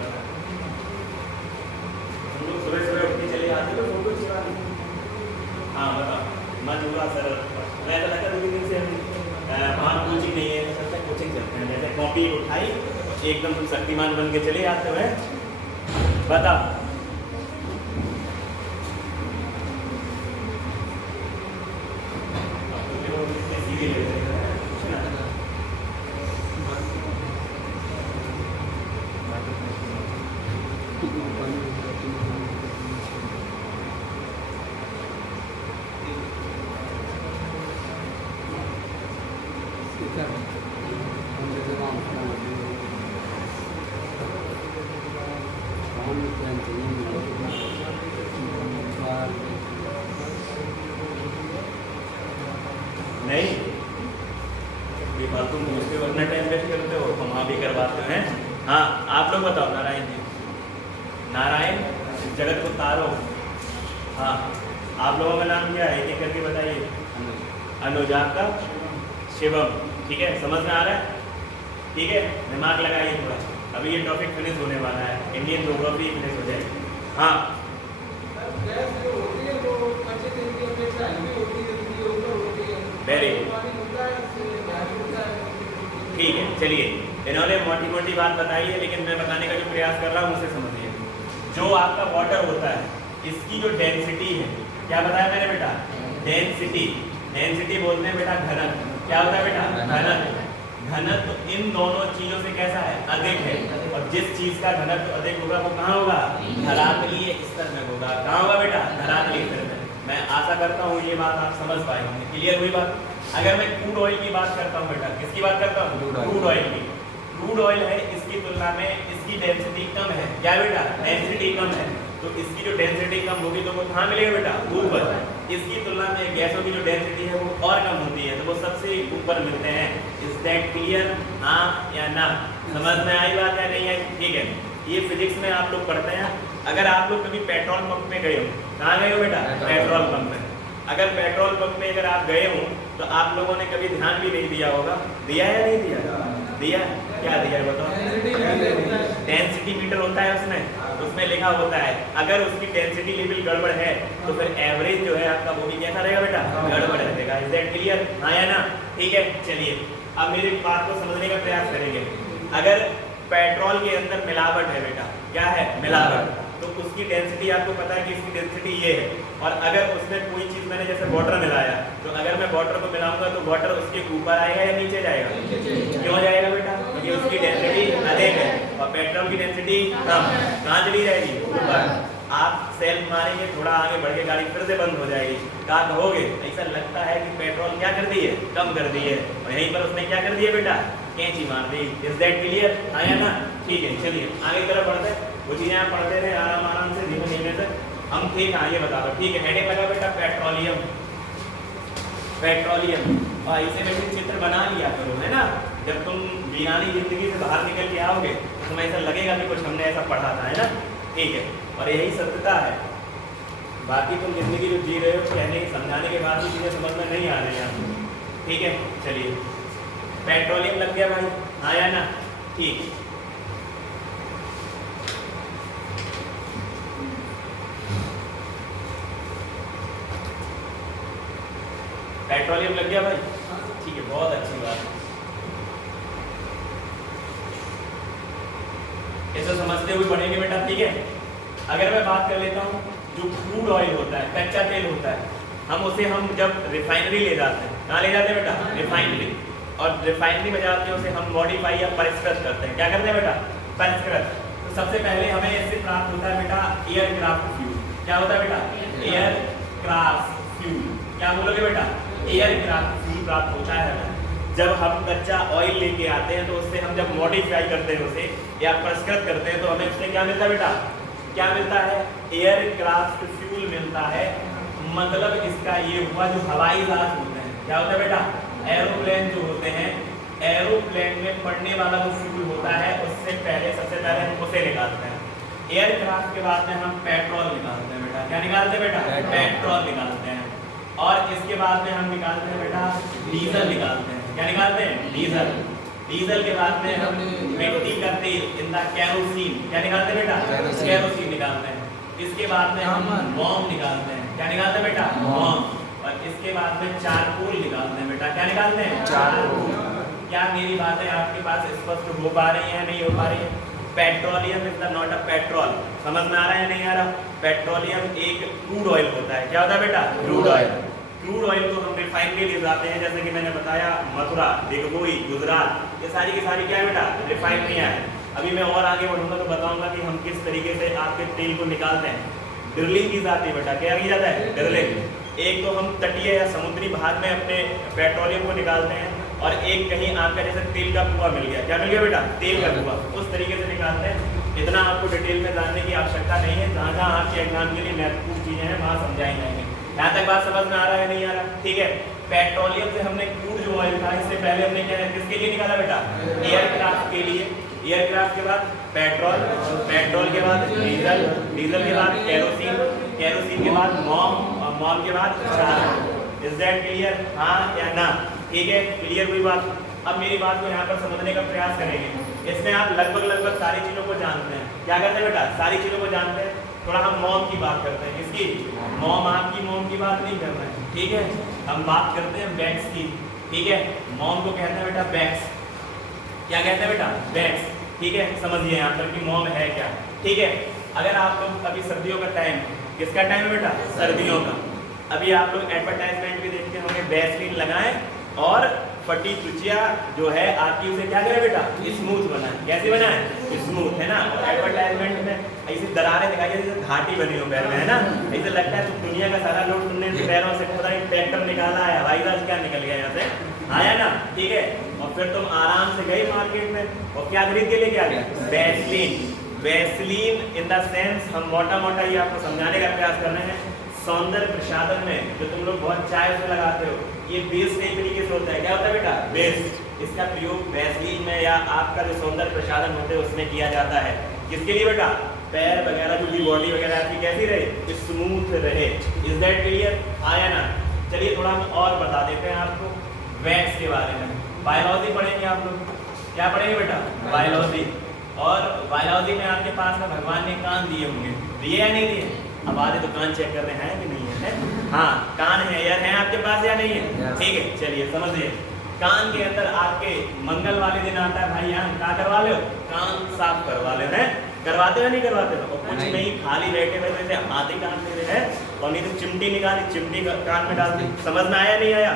हम लोग सुबह सुबह उठ के चले आते हो, फोटो खिंचवा दी। हाँ बताओ, मन हुआ सर, मैं तो लगता 2 दिन से वहाँ कोचिंग नहीं है, सबसे कोचिंग चलते हैं। जैसे कॉपी उठाई एकदम तुम शक्तिमान बन के चले आते हो। बताओ नहीं, ये फालतू पूछते हो, अपना टाइम वेस्ट करते हो, हम वहाँ भी करवाते हैं। हाँ आप लोग बताओ। नारायण जी, नारायण जगत को तारो। हाँ आप लोगों का नाम क्या है? एक एक करके बताइए। अनुज, आपका? शिवम। ठीक है, समझ में आ रहा है? ठीक है, दिमाग लगाइए थोड़ा। अभी ये टॉपिक फिनिश होने वाला है, इंडियन ज्योग्राफी फिनिश हो जाएगी। हाँ वेरी ठीक है। चलिए, इन्होंने मोटी मोटी बात बताई है, लेकिन मैं बताने का जो प्रयास कर रहा हूँ उसे समझिए। जो आपका वाटर होता है, इसकी जो डेंसिटी है, क्या बताया मैंने बेटा? डेंसिटी। डेंसिटी बोलते हैं बेटा घनत्व। क्या होता है बेटा? घनत्व। घनत्व इन दोनों चीजों से कैसा है? अधिक है। और जिस चीज का घनत्व अधिक होगा वो कहाँ होगा? धरातलीय स्तर में होगा। कहाँ होगा बेटा? धरातलीय स्तर में। मैं आशा करता हूँ ये बात आप समझ पाए होंगे। क्लियर हुई बात? अगर मैं क्रूड ऑयल की बात करता हूँ बेटा, किसकी बात करता हूँ? क्रूड ऑयल की। क्रूड ऑयल है, इसकी तुलना में इसकी डेंसिटी कम है। क्या बेटा? डेंसिटी कम है। तो इसकी जो डेंसिटी कम होगी तो वो कहाँ मिलेगा बेटा? ऊपर। इसकी तुलना में गैसों की जो डेंसिटी है वो और कम होती है, तो वो सबसे ऊपर मिलते हैं। Is that clear? हाँ या ना? समझ में आई बात या नहीं आई? ठीक है, ये फिजिक्स में आप लोग पढ़ते हैं। अगर आप लोग कभी पेट्रोल पंप में गए हो, कहाँ गए हो बेटा? पेट्रोल पंप में। अगर पेट्रोल पंप में अगर आप गए हो तो आप लोगों ने कभी ध्यान भी नहीं दिया होगा। दिया या नहीं दिया? दिया। क्या दिया बताओ? डेंसिटी मीटर होता है उसमें लिखा होता है। अगर उसकी डेंसिटी लेवल गड़बड़ है तो फिर एवरेज जो है आपका वो भी कैसा रहेगा बेटा? गड़बड़ रहेगा। Is that clear? हाँ या ना? ठीक है, चलिए अब मेरी बात को समझने का प्रयास करेंगे। अगर पेट्रोल के अंदर मिलावट है बेटा, क्या है? मिलावट, तो उसकी डेंसिटी आपको पता है कि इसकी डेंसिटी ये है। और अगर उसमें कोई चीज़ मैंने जैसे वाटर मिलाया, तो अगर मैं वाटर को मिलाऊंगा तो वाटर उसके ऊपर आएगा या नीचे जाएगा? क्यों जाएगा बेटा? क्योंकि उसकी डेंसिटी अधिक है और पेट्रोल की डेंसिटी कम। कहाँ चली जाएगी? ऊपर। आप सेल्फ मारेंगे, थोड़ा आगे बढ़ के गाड़ी फिर से बंद हो जाएगी। क्या कहोगे? ऐसा लगता है कि पेट्रोल क्या कर दी है? कम कर दी है। और यहीं पर उसने क्या कर दिया बेटा? कैंची मार दी। Is that clear? हाँ या ना? ठीक है, चलिए आगे की तरफ बढ़ते हैं। वो चीज़ें आप पढ़ते रहे आराम आराम से, धीमे धीमे से। हम थे कहाँ ये बता दो, ठीक है। हेडिंग लगा बेटा पेट्रोलियम, पेट्रोलियम, और इसे बेटे चित्र बना लिया करो, है ना। जब तुम वीरानी जिंदगी से बाहर निकल के आओगे तो तुम्हें ऐसा लगेगा कि कुछ हमने ऐसा पढ़ा था, है ना, ठीक है। और यही सत्यता है। बाकी तुम जिंदगी जो जी रहे हो, कहने के समझाने के बाद भी चीज़ें समझ में नहीं आ रही हैं आपको, ठीक है। चलिए, पेट्रोलियम लग गया भाई, आया ना, ठीक। पेट्रोलियम लग गया भाई, ठीक है, बहुत अच्छी बात है। इसे समझते हुए बढ़ेंगे बेटा, ठीक है। अगर मैं बात कर लेता हूँ, जो क्रूड ऑयल होता है, कच्चा तेल होता है, हम जब रिफाइनरी ले जाते हैं, कहाँ ले जाते हैं बेटा, रिफाइनरी। और रिफाइनरी में जाते हैं, उसे हम मॉडिफाई या परिष्कृत करते हैं। क्या करते हैं बेटा, परिष्कृत। तो सबसे पहले हमें इससे प्राप्त होता है बेटा एयरक्राफ्ट फ्यूल। क्या होता है बेटा, एयरक्राफ्ट फ्यूल। क्या बोलोगे बेटा, एयरक्राफ्ट फ्यूल प्राप्त होता है हमें। जब हम कच्चा ऑयल लेके आते हैं तो उससे हम जब मॉडिफाई करते हैं उसे या परिष्कृत करते हैं तो हमें उससे क्या मिलता है बेटा, क्या मिलता है, एयरक्राफ्ट फ्यूल मिलता है। मतलब इसका ये हुआ जो हवाई जहाज होते हैं, क्या होता है बेटा, एरोप्लेन जो होते हैं, एरोप्लेन में पड़ने वाला जो फ्यूल होता है उससे पहले सबसे पहले हम उसे निकालते हैं। एयरक्राफ्ट के बाद में हम पेट्रोल निकालते हैं बेटा। क्या निकालते हैं बेटा, पेट्रोल निकालते हैं। और इसके बाद में हम निकालते हैं बेटा डीजल निकालते हैं। क्या निकालते हैं, डीजल। डीजल के बाद में हम मिट्टी का तेल, इंदा कैरोसिन। क्या निकालते हैं बेटा, कैरोसिन निकालते हैं। इसके बाद में हम मोम निकालते हैं। क्या निकालते हैं बेटा, मोम। और इसके बाद में चारकोल निकालते हैं बेटा। क्या निकालते हैं, चारकोल। क्या मेरी बातें आपके पास स्पष्ट हो पा रही है, नहीं हो पा रही है? Petroleum is not a petrol. समझ में आ रहा है, नहीं आ रहा? पेट्रोलियम एक क्रूड ऑयल होता है। क्या होता है बेटा, क्रूड ऑयल। क्रूड ऑयल को हम रिफाइनरी ले जाते हैं, जैसे कि मैंने बताया मथुरा, दिग्बोई, गुजरात, ये सारी की सारी क्या है बेटा, रिफाइनरियाँ हैं। अभी मैं और आगे बढ़ूंगा तो बताऊंगा कि हम किस तरीके से आपके तेल को निकालते हैं। ड्रिलिंग की जाती है बेटा। क्या की जाता है, ड्रिलिंग। एक तो हम तटीय या समुद्री भाग में अपने पेट्रोलियम को निकालते हैं, और एक कहीं आपका जैसे तेल का कुआं मिल गया। क्या मिल गया बेटा, तेल का कुआं, उस तरीके से निकालते हैं। इतना आपको डिटेल में जानने की आवश्यकता नहीं है। जहाँ जहाँ आपके एग्जाम के लिए महत्वपूर्ण चीज़ें हैं वहाँ समझाई जाएंगे। यहाँ तक बात समझ में आ रहा है, नहीं आ रहा? ठीक है। पेट्रोलियम से हमने क्रूड जो ऑयल था, इससे पहले हमने क्या है, किसके लिए निकाला बेटा, एयरक्राफ्ट के लिए। एयरक्राफ्ट के बाद पेट्रोल, पेट्रोल के बाद डीजल, डीजल के बाद कैरोसिन, कैरोसिन के बाद मोम, और मोम के बाद चारकोल। इज दैट क्लियर, हाँ या ना? ठीक है, क्लियर हुई बात? अब मेरी बात को यहाँ पर समझने का प्रयास करेंगे। इसमें आप लगभग सारी चीज़ों को जानते हैं। क्या करते हैं बेटा, सारी चीज़ों को जानते हैं। थोड़ा हम मोम की बात करते हैं। किसकी, मोम, आपकी मोम की बात नहीं कर रहे हैं, ठीक है। हम बात करते हैं बैक्स की, ठीक है। मोम को कहते हैं बेटा बैक्स। क्या कहते हैं बेटा, बैक्स, ठीक है। समझिए यहाँ पर कि मोम है क्या, ठीक है। अगर आप लोग अभी सर्दियों का टाइम, किसका टाइम है बेटा, सर्दियों का। अभी आप लोग एडवर्टाइजमेंट भी देखते होंगे, वैसलीन लगाएं और फटी त्वचा जो है आपकी, उसे क्या करें बेटा, स्मूथ बनाए। कैसे बनाए, स्मूथ, है ना। और एडवर्टाइजमेंट में ऐसी दरारें दिखाई जैसे घाटी बनी हो पैर में, है ना। ऐसे लगता है तो दुनिया का सारा लोड तुमने पैरों से खुदा ही ट्रैक्टर निकाला है, हवाई जहाज क्या निकल गया यहाँ से, आया ना, ठीक है। और फिर तुम आराम से गए मार्केट में और क्या खरीद के लेके आ गए, Vaseline. Vaseline in the sense, हम मोटा मोटा ही आपको समझाने का प्रयास कर रहे हैं। सौंदर्य प्रसाधन में जो तुम लोग बहुत चाय से लगाते हो, ये बेस कई तरीके से होता है। क्या होता है बेटा, बेस। इसका प्रयोग वैसलीन में या आपका जो सौंदर्य प्रसाधन होते हैं उसमें किया जाता है। किसके लिए बेटा, पैर वगैरह जो भी बॉडी वगैरह आपकी कैसी रहे, स्मूथ रहे। इज दैट क्लियर, आया ना? चलिए थोड़ा हम और बता देते हैं आपको वैक्स के बारे में। बायोलॉजी पढ़ेंगे आप लोग। क्या पढ़ेंगे बेटा, बायोलॉजी। और बायोलॉजी में आपके पास में भगवान ने कान दिए होंगे, दिए या नहीं दिए? अब आधे तो कान चेक कर रहे हैं कि नहीं है? हाँ, कान है यार, है आपके पास या नहीं है? ठीक है, चलिए समझिए। कान के अंदर आपके मंगल वाले दिन आता है भाई, यहाँ क्या करवा लो, कान साफ करवा ले, हैं? करवाते हो नहीं करवाते हो? और कुछ नहीं, खाली बैठे बैठे ऐसे हाथी कान में है, और नहीं तो चिमटी निकाली, चिमटी कान में डाल दी। समझ में आया नहीं आया?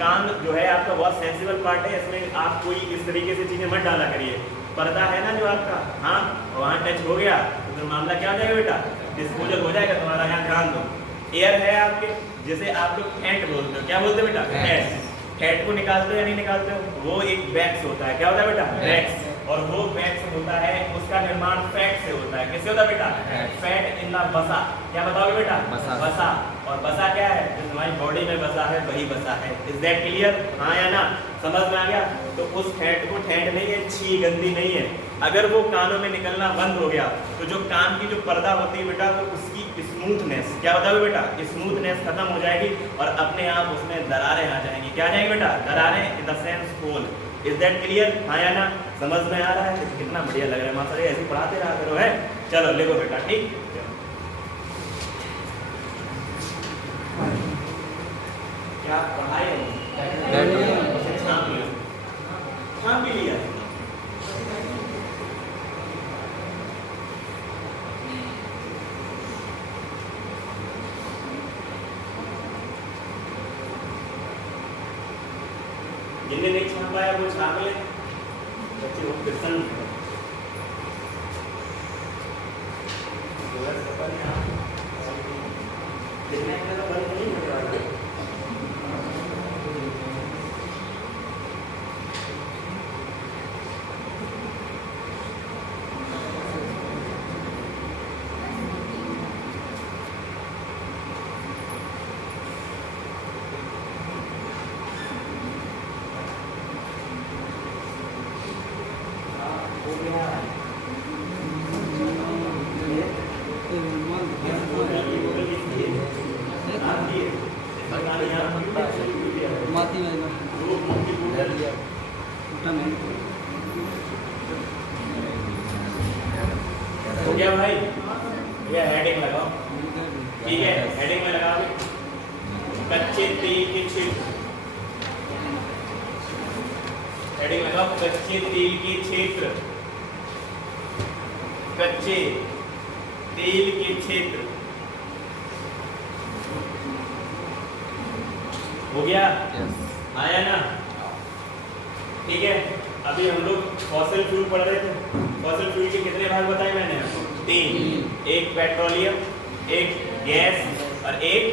कान जो है आपका बहुत सेंसिबल पार्ट है, इसमें आप कोई इस तरीके से चीजें मत डाला करिए। पर्दा है ना जो आपका, हाँ, वहाँ टच हो गया तो फिर मामला क्या हो जाएगा बेटा, डिस्पोजल हो जाएगा तुम्हारा। यहाँ ध्यान दो, एयर है आपके, जिसे आप लोग फैट बोलते हो। क्या बोलते हो बेटा, फैट। फैट को निकालते हो या नहीं निकालते हो? वो एक वैक्स होता है। क्या होता है बेटा, वैक्स। और वो फैट से होता है, उसका निर्माण फैट से होता है। किससे होता है बेटा? फैट इन द वसा। क्या बताओगे बेटा? वसा। और वसा क्या है? जो हमारी बॉडी में वसा है वही वसा है। Is that clear? हाँ या ना? समझ में आ गया? तो उस फैट को ठेठ नहीं है, छी गंदी नहीं है। अगर वो कानों में निकलना बंद हो गया तो जो कान की जो पर्दा होती है बेटा, वो उसकी स्मूथनेस, क्या बताओगे बेटा? स्मूथनेस खत्म हो जाएगी और अपने आप उसमें दरारें आ जाएंगी। क्या आ जाएंगी बेटा? दरारें in the sense whole. Is that clear? हाँ या ना? समझ में आ रहा है? कितना बढ़िया लग रहा है मास्टर, ऐसे पढ़ाते रहा करो है। चलो लिखो बेटा, ठीक। क्या पढ़ाए? छाप भी लिया। जिन्हें नहीं छाप पाया वो छाप ले, बच्चे वो प्रसन्न है। हो गया भाई? ये हेडिंग लगाओ, ठीक है? हेडिंग में लगाओ कच्चे तेल के क्षेत्र। हेडिंग लगाओ कच्चे तेल के क्षेत्र। कच्चे तेल के क्षेत्र। हो गया? आया ना? ठीक है। अभी हम लोग फॉसिल फ्यूल पढ़ रहे थे। फॉसिल फ्यूल के कितने भाग बताए मैंने? 3। एक पेट्रोलियम, एक गैस और एक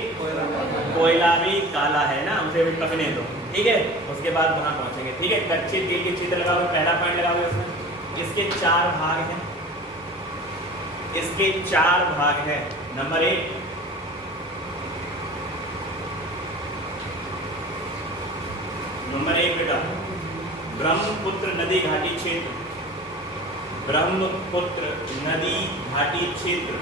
कोयला भी काला है ना, हमसे भी पकने दो, ठीक है? उसके बाद वहां पहुंचेंगे, ठीक है? कच्चे तेल के क्षेत्र लगाओगे, पहला पॉइंट लगाओगे उसमें। इसके 4 भाग हैं। इसके 4 भाग हैं। नंबर 1, बेटा ब्रह्मपुत्र नदी घाटी क्षेत्र। ब्रह्मपुत्र नदी घाटी क्षेत्र।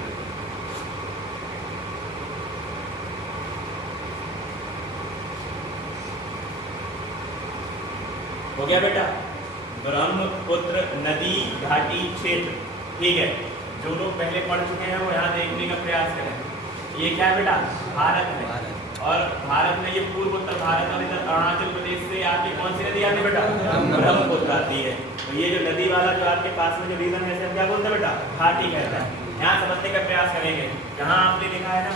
हो गया बेटा? ब्रह्मपुत्र नदी घाटी क्षेत्र, ठीक है? जो लोग पहले पढ़ चुके हैं वो यहाँ देखने का प्रयास करें। ये क्या है बेटा? भारत है। और भारत में ये पूर्व उत्तर भारत और इधर अरुणाचल प्रदेश से आपकी कौन सी नदी आती है बेटा? ब्रह्मपुत्र आती है। तो ये जो नदी वाला जो आपके पास में जो रीजन है, हम क्या बोलते हैं बेटा? घाटी कहते हैं। यहाँ समझने का प्रयास करेंगे। जहाँ आपने लिखा है ना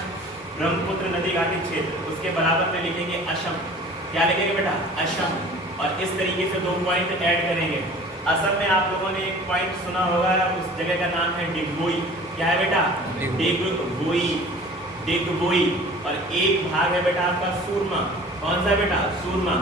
ब्रह्मपुत्र नदी घाटी क्षेत्र, उसके बराबर में लिखेंगे असम। क्या लिखेंगे बेटा? असम। और इस तरीके से 2 पॉइंट ऐड करेंगे। असम में आप लोगों ने एक पॉइंट सुना होगा, उस जगह का नाम है डिगबोई। क्या है बेटा? डिगबोई। डिगबोई। और एक भाग है बेटा आपका सूरमा। कौन सा बेटा? सूरमा।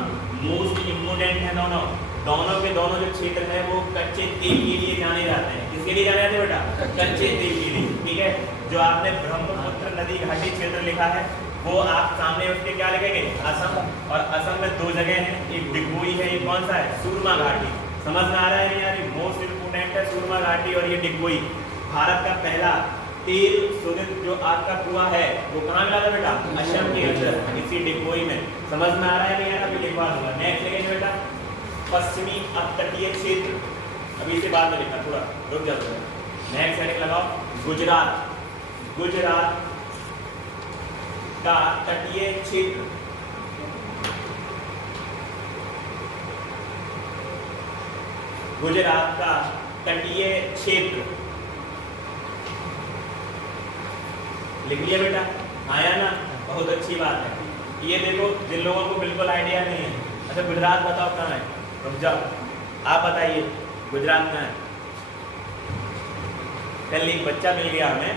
मोस्ट इम्पोर्टेंट है दोनों। दोनों के दोनों जो क्षेत्र है वो कच्चे तेल के लिए जाने जाते हैं। किसके लिए जाने जाते हैं बेटा? कच्चे तेल के लिए, ठीक है? जो आपने ब्रह्मपुत्र नदी घाटी क्षेत्र लिखा है वो आप सामने उसके क्या लिखेंगे? असम। और असम में 2 जगह हैं, एक डिगबोई है, एक कौन सा है? सूरमा घाटी। समझ में आ रहा है नहीं यार? मोस्ट इम्पोर्टेंट है सूरमा घाटी और ये डिगबोई। भारत का पहला तेल शोधित जो आपका कुआं है वो कहाँ मिला था बेटा? असम के अंदर, इसी डिगबोई में। समझ में आ रहा है नहीं यार? अभी लिखवा दूंगा। नेक्स्ट लिखेंगे बेटा पश्चिमी अपतटीय क्षेत्र। अभी इसे बाद में लिखना, थोड़ा रुक जाओ। नेक्स्ट हेडिंग लगाओ गुजरात। गुजरात का तटीय क्षेत्र। गुजरात का तटीय क्षेत्र लिख लिया बेटा? आया ना? बहुत अच्छी बात है। ये देखो जिन लोगों को बिल्कुल आइडिया नहीं है, अच्छा गुजरात बताओ कहाँ है? रुक जाओ, आप बताइए गुजरात कहाँ है? कल एक बच्चा मिल गया हमें,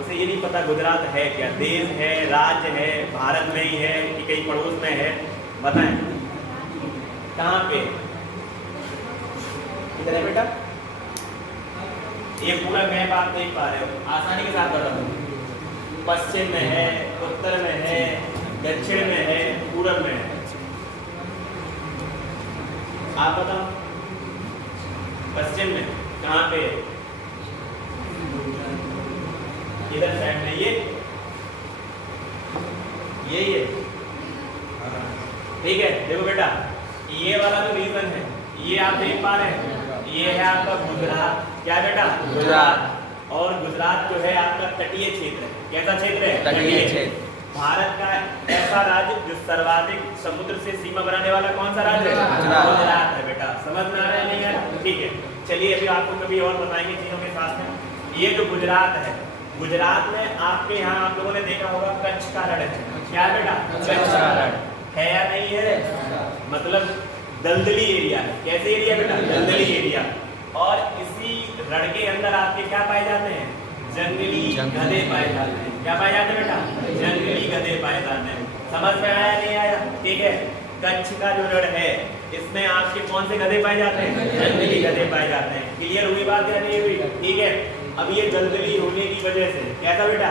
उसे ये नहीं पता गुजरात है क्या, देश है, राज्य है, भारत में ही है कि कहीं पड़ोस में है, बताएं कहाँ पे? इधर है बेटा? ये पूरा मैप आप देख पा रहे हो, आसानी के साथ बता दो। पश्चिम में है, उत्तर में है, दक्षिण में है, पूरब में है। आप बताओ पश्चिम में कहाँ पे? इधर साइड में ये ठीक है। देखो बेटा, ये वाला जो रीजन है ये आप देख पा रहे हैं, ये है आपका गुजरात। क्या बेटा? गुजरात। और गुजरात जो है आपका तटीय क्षेत्र है। कैसा क्षेत्र है? तटीय क्षेत्र। भारत का ऐसा राज्य जो सर्वाधिक समुद्र से सीमा बनाने वाला कौन सा राज्य है? गुजरात है बेटा। समझ में आ रहा है नहीं है? ठीक है, चलिए अभी आपको कभी और बताएंगे चीजों के साथ में। ये जो गुजरात है, गुजरात में आपके यहाँ आप लोगों ने देखा होगा कच्छ का रण है। क्या बेटा? कच्छ का रण है या नहीं है? मतलब दलदली एरिया है। कैसे एरिया बेटा? दलदली एरिया। और इसी रण के अंदर आपके क्या पाए जाते हैं? जंगली गधे पाए जाते हैं। क्या पाए जाते हैं बेटा? जंगली गधे पाए जाते हैं। समझ में आया नहीं आया? ठीक है, कच्छ का जो रण है इसमें आपके कौन से गधे पाए जाते हैं? जंगली गधे पाए जाते हैं। क्लियर हुई बात या नहीं हुई? ठीक है, अब ये दलदली होने की वजह से, कैसा बेटा?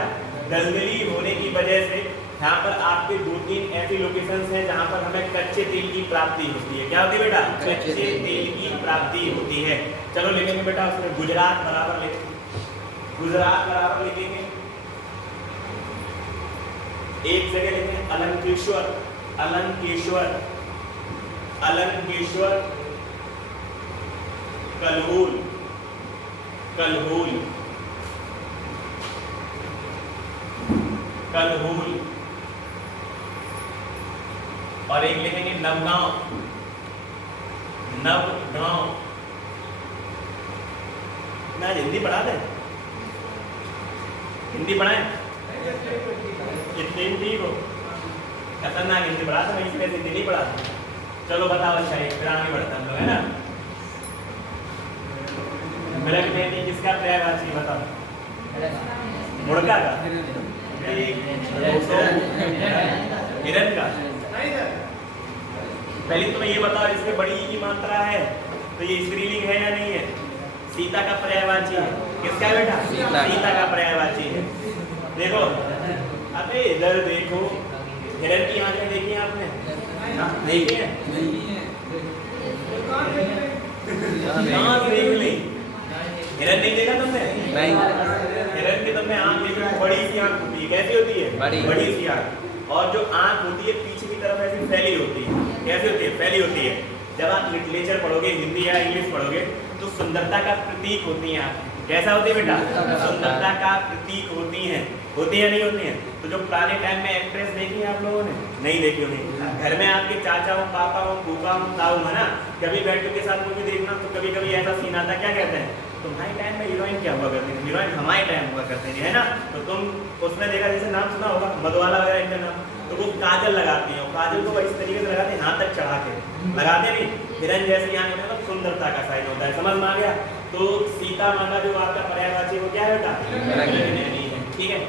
दलदली होने की वजह से यहाँ पर आपके 2-3 ऐसी लोकेशंस हैं जहाँ पर हमें कच्चे तेल की प्राप्ति होती है। क्या होती है बेटा? कच्चे तेल की प्राप्ति होती है। चलो लिखेंगे बेटा उसमें गुजरात बराबर लिखेंगे, गुजरात बराबर लिखेंगे। एक जगह लिखेंगे अलंकेश्वर, अलंकेश्वर, अलंकेश्वर, कलहूल, कलहूल, कलहूल। और एक लिखेंगे नवगांव, नवगांव। ना हिंदी पढ़ा दे, हिंदी पढ़ाएं? इतनी ठीक हो, खतरनाक हिंदी पढ़ा था, मैं इसलिए हिंदी नहीं पढ़ा। चलो बताओ, अच्छा एक फिर आगे बढ़ता हम लोग, है ना? मिलक मेहंदी किसका पर्यायवाची बताओ? मुड़का का? हिरन का? पहले तो मैं ये बताओ, इसमें बड़ी की मात्रा है तो ये स्त्रीलिंग है या नहीं है? सीता का पर्यायवाची है। किसका है बेटा? सीता का पर्यायवाची है। देखो, अबे इधर देखो, हिरन की आंखें देखी आपने? देखी है? कहाँ से देख ली? हिरन नहीं देखा तुमने? नहीं। हिरन की तुमने आंख देखी, बड़ी सी आंख होती है। कैसी होती है? बड़ी सी आंख। और जो आंख होती है पीछे की तरफ ऐसी फैली होती है। कैसी होती है? फैली होती है। जब आप लिटरेचर पढ़ोगे, हिंदी या इंग्लिश पढ़ोगे, तो सुंदरता का प्रतीक होती है आंखें। कैसा होती है बेटा? सुंदरता का प्रतीक होती है। होती है नहीं होती है? तो जो पुराने टाइम में एक्ट्रेस देखी है आप लोगों ने? नहीं देखी होगी। घर में आपके चाचा हो, पापा हो, फूफा हो, ताऊ है ना, कभी बैठो के साथ मूवी देखना तो कभी कभी ऐसा सीन आता, क्या कहते हैं? तुम्हारे टाइम में हीरोइन क्या हुआ करती थी? हीरोइन हमारे टाइम हुआ करती थी, है ना? तो तुम उसमें देखा, जैसे नाम सुना होगा मधुबाला वगैरह इनका नाम, तो वो काजल लगाती हैं। काजल को इस तरीके से लगाते हैं, हाथ तक चढ़ा के लगाते नहीं। हिरन जैसी आंखें, मतलब सुंदरता का साइन होता है। समझ में आ गया? तो सीता माता जो आपका पर्यायवाची वो क्या है बेटा? ठीक है।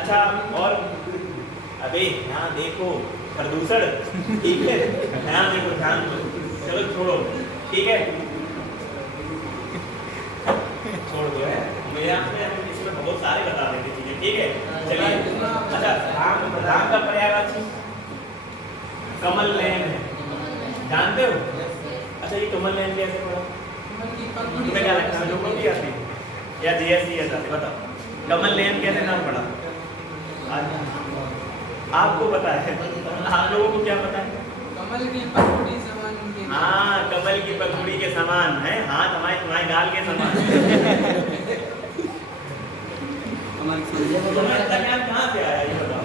अच्छा, और अबे यहाँ देखो, प्रदूषण, ठीक है? यहाँ देखो, ध्यान दो। चलो छोड़ो, ठीक है, छोड़ दो। है मेरे आपने इसमें बहुत सारे बता देते चीजें, ठीक है? चलिए, अच्छा, राम का पर्यायवाची कमल नयन है, जानते हो? अच्छा, ये कमल नयन कैसे पढ़ा? तुम्हें क्या लगता है, जो भी आती है या जीएससी ऐसा बताओ, कमल नयन कैसे नाम पड़ा? आपको पता है? आप लोगों को क्या पता है? कमल की पत्ती समान। हाँ, कमल की पत्ती के समान है, हाथ हमारे तुम्हारे गाल के समान। ज्ञान कहाँ से आया ये बताओ?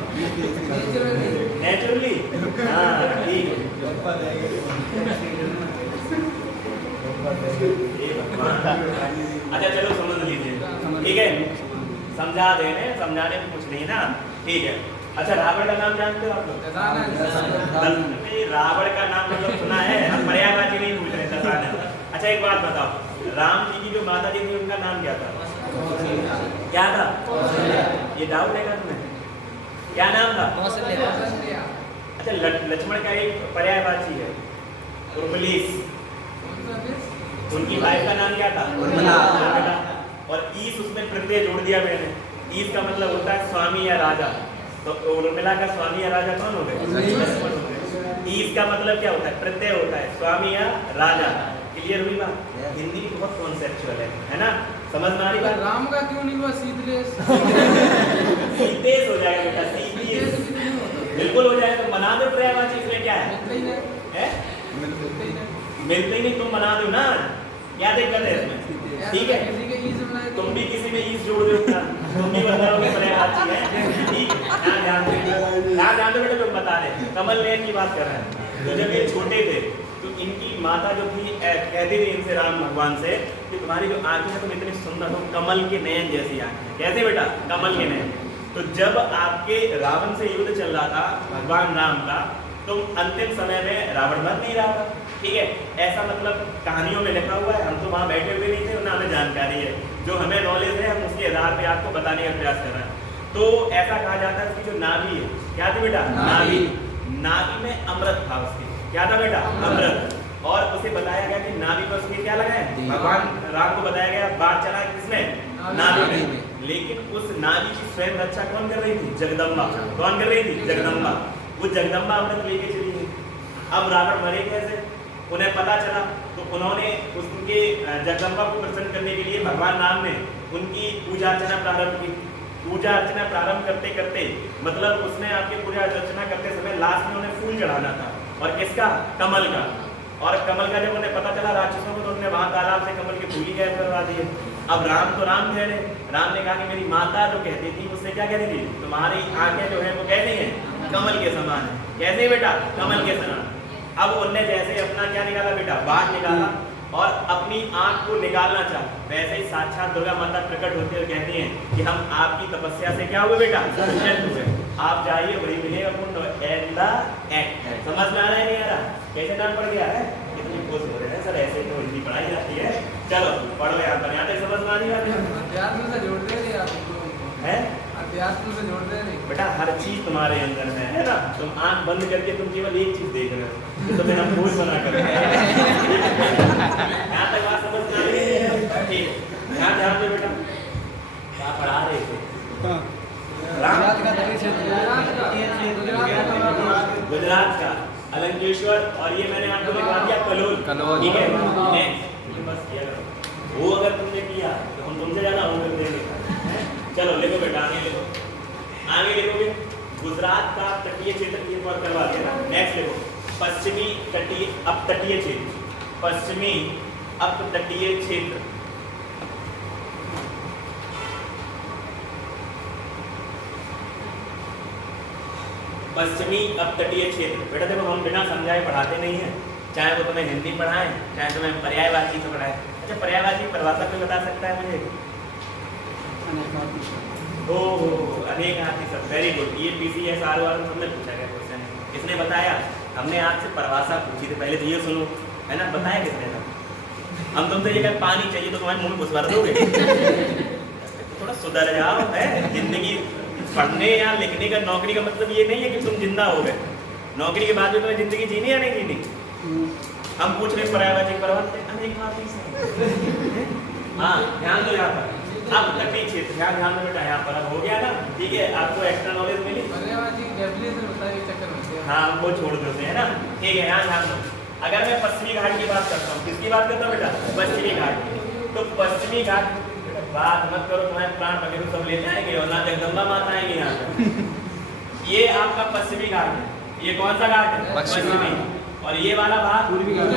नेचुरली। हाँ, ठीक है। अच्छा चलो समझ लीजिए, ठीक है? समझा दे रहे, समझाने में कुछ नहीं ना, ठीक है? अच्छा, रावण का नाम जानते हो आप लोग? रावण का नाम मतलब सुना है, हम पर्यायवाची नहीं पूछ रहे, दशानन। अच्छा एक बात बताओ, राम जी की जो माता जी थी उनका नाम क्या था? क्या था? ये डाउट है क्या तुम्हें? क्या नाम था? अच्छा, लक्ष्मण का एक पर्यायवाची है उर्वलीस। उनकी वाइफ का नाम क्या था? और ईस उसमें प्रत्यय जोड़ दिया मैंने। ईस का मतलब होता है स्वामी या राजा, तो उर्मिला का स्वामी या राजा कौन हो गए? ईस का मतलब क्या होता है? प्रत्यय होता है, स्वामी या राजा। क्लियर हुई बात? हिंदी बहुत कॉन्सेप्चुअल है ना? समझ में आ रही बात? राम का क्यों नहीं हुआ सीतलेस? सीतेश हो जाएगा बेटा, सीतेश बिल्कुल हो जाएगा। तुम बना दो पर्यायवाची, इसमें क्या है? मिलते ही नहीं, तुम बना दो ना, क्या दिक्कत है इसमें? ठीक है, तुम भी किसी में ईस जोड़ दो ना, तुम भी बताओगे पर्यायवाची है। ठीक है, ध्यान दो बेटा, तुम बता रहे कमल नयन की बात कर रहे हैं। तो जब ये छोटे थे तो इनकी माता जो थी कहती थी इनसे, राम भगवान से, कि तुम्हारी जो आंखें हैं तुम इतनी सुंदर हो, कमल के नयन जैसी आंखें। कैसे बेटा? कमल के नयन। तो जब आपके रावण से युद्ध चल रहा था भगवान राम का, तो अंतिम समय में रावण मर नहीं रहा था। ठीक है, ऐसा मतलब कहानियों में लिखा हुआ है, हम तो वहाँ बैठे हुए नहीं थे, ना हमें जानकारी है, जो हमें नॉलेज है हम उसके आधार पे आपको बताने का प्रयास कर रहे हैं। तो ऐसा कहा जाता है उसकी जो नाभि है, क्या थी बेटा? नाभि। नाभि में अमृत था उसकी। क्या था बेटा? अमृत। और उसे बताया गया कि नाभि में उसके क्या लगा है? भगवान राम को बताया गया बाढ़ चला किसमें? नाभि में। लेकिन उस नाभि की स्वयं रक्षा कौन कर रही थी? जगदम्बा। कौन कर रही थी? जगदम्बा। वो जगदम्बा अमृत लेके चली गई। अब रावण मरे कैसे? उन्हें पता चला, तो उन्होंने उसके जगदम्बा को प्रसन्न करने के लिए भगवान राम ने उनकी पूजा अर्चना प्रारंभ की। पूजा अर्चना प्रारंभ करते करते मतलब उसमें आपके पूजा अर्चना करते समय लास्ट में उन्हें फूल चढ़ाना था, और किसका? कमल का। और कमल का जब उन्हें पता चला राक्षसों को, तो उन्होंने वहां तालाब से कमल के फूल ही गायब करवा दिए। अब राम तो राम कह रहे, राम ने कहा कि मेरी माता जो कहती थी मुझसे क्या कहती थी? तुम्हारी आंखें जो है वो कैसी हैं? कमल के समान है। कैसे बेटा? कमल के समान। अब उनने जैसे अपना क्या निकाला बेटा? बाण निकाला, और अपनी आंख को निकालना चाहा, वैसे ही साक्षात दुर्गा माता प्रकट होती है और कहती हैं कि हम आपकी तपस्या से क्या हुए बेटा? प्रसन्न हुए। आप जाइए, बड़ी मिलेगा पुण्य एंड द एक्ट। समझ में आ रहा है नहीं आ रहा? कैसे नाम पड़ गया है? इतनी कोर्स हो रहे हैं सर, ऐसे तो हिंदी पढ़ाई जाती है। चलो पढ़ो यहाँ पर, यहाँ तक समझ में आ रही है? अध्यात्म से जोड़ते हैं, अध्यात्म से जोड़ते हैं बेटा। हर चीज तुम्हारे अंदर है ना? तुम आंख बंद करके तुम केवल एक चीज देख रहे हो, तो तुम्हें हम भूल बना कर यहाँ तक बात समझ में आ रही है? ठीक, यहाँ ध्यान दो बेटा, क्या पढ़ा रहे थे? गुजरात का अलंकेश्वर, और ये मैंने आपको लिखवा दिया कलोल। ठीक है, नेक्स्ट बस किया करो। वो अगर तुमने किया तो हम तुमसे ज्यादा हो कर देंगे। चलो लिखो बेटा, आगे लिखो, आगे लिखोगे। गुजरात का तटीय क्षेत्र की बार करवा दिया। नेक्स्ट लिखो, पश्चिमी तटीय अपतटीय क्षेत्र। पश्चिमी अपतटीय क्षेत्र। पश्चिमी अपतटीय क्षेत्र। बेटा देखो, हम बिना समझाए पढ़ाते नहीं हैं, चाहे वो तुम्हें हिंदी पढ़ाएं, चाहे तुम्हें पर्यायवाची से पढ़ाएं। अच्छा, पर्यायवाची परिभाषा कोई बता सकता है मुझे? ओहो, अनेकार्थी शब्द। Very good. ये पीसीएस आर वालों हमने पूछा गया क्वेश्चन, किसने बताया? हमने आपसे परिभाषा पूछी थी, पहले तो ये सुनो, है ना? बताया किसने था? हम तुमसे ये कहें पानी चाहिए तो तुम्हारे मुंह में घुसवा दोगे? थोड़ा सुधर जाओ। है जिंदगी पढ़ने या लिखने का, नौकरी का मतलब ये नहीं है कि तुम जिंदा हो गए। नौकरी के बाद भी तुम्हें जिंदगी जीनी या नहीं जीनी? हम पूछ रहे पर्यायवाची परिभाषा अनेकार्थी शब्द। हाँ, ध्यान दो यहाँ पर। अब तटीय क्षेत्र, ध्यान दो बेटा, यहाँ पर अब हो गया ना? ठीक है, आपको एक्स्ट्रा नॉलेज मिली। हाँ, वो छोड़ देते हैं ना। ठीक है, यहाँ ध्यान दो। अगर मैं पश्चिमी घाट की बात करता हूँ, किसकी बात करता हूँ बेटा? पश्चिमी घाट की। तो पश्चिमी घाट, बात मत करो, तुम्हारे प्राण वगैरह सब ले जाएंगे और ना जगदम्बा माता आएंगे यहाँ पर। ये आपका पश्चिमी घाट है। ये कौन सा घाट है? पश्चिमी। और ये वाला भाग पूर्वी घाट।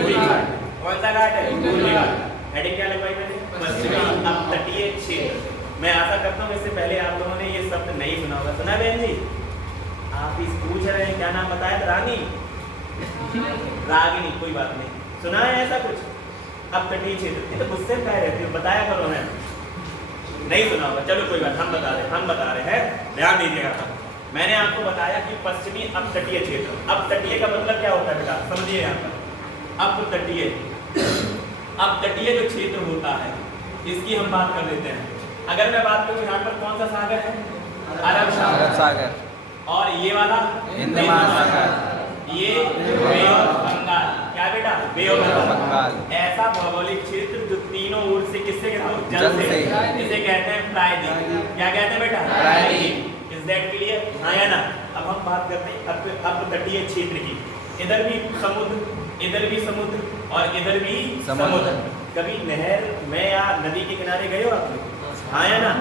कौन सा घाट है? पूर्वी घाट। हेडिंग क्या लगवाई मैंने? पश्चिमी अपतटीय क्षेत्र। मैं आशा करता हूँ इससे पहले आप लोगों ने ये शब्द नहीं सुना होगा। सुना बहन जी? आप इस पूछ रहे हैं, क्या नाम बताया था? रानी, रागिनी, कोई बात नहीं। सुना है ऐसा कुछ? अपतटीय क्षेत्र। तो गुस्से में कह रहे थे, बताया करो है। नहीं सुना होगा, चलो कोई बात, हम बता रहे हैं, ध्यान दीजिएगा। मैंने आपको बताया कि पश्चिमी अपतटीय क्षेत्र। अपतटीय का मतलब क्या होता है बेटा? समझिए यहाँ पर। अपतटीय, अपतटीय जो क्षेत्र होता है, इसकी हम बात कर लेते हैं। अगर मैं बात करूँ, यहाँ पर कौन सा सागर है? अरब सागर। और ये वाला हिंद महासागर। ये बे ऑफ बंगाल। क्या बेटा? बे ऑफ बंगाल। ऐसा भौगोलिक क्षेत्र जो 3 तीनों ओर से किससे घिरा हो? जल जल से। से। इसे कहते हैं प्रायद्वीप। क्या कहते हैं बेटा? प्रायद्वीप। Is that clear? हाँ या ना? अब हम बात करते हैं अपतटीय क्षेत्र की। इधर भी समुद्र, इधर भी समुद्र और इधर भी समुद्र। कभी नहर में या नदी के किनारे गए हो आप लोग? हाँ या ना?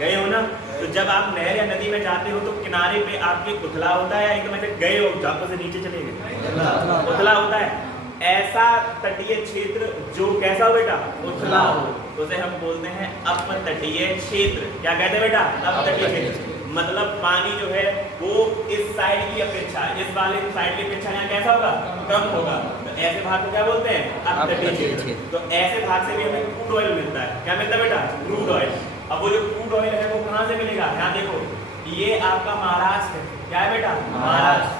गए हो ना? तो जब आप नहर या नदी में जाते हो तो किनारे पे आपके उथला होता है या एकदम ऐसे गए हो चापों से नीचे चले गए? उथला होता है। ऐसा तटीय क्षेत्र जो कैसा हो बेटा? उथला हो, उसे हम बोलते हैं अपतटीय क्षेत्र। क्या कहते हैं बेटा? अपतटीय क्षेत्र। मतलब पानी जो है वो इस साइड की अपेक्षा, इस वाले साइड की अपेक्षा यहाँ कैसा होगा? कम होगा। तो ऐसे भाग को क्या बोलते हैं? अपतटीय क्षेत्र। तो ऐसे भाग से भी हमें क्रूड ऑयल मिलता है। क्या मिलता है बेटा? Crude oil. अब वो जो क्रूड ऑयल है वो कहाँ से मिलेगा? यहाँ देखो, ये आपका महाराष्ट्र है। क्या है बेटा? महाराष्ट्र।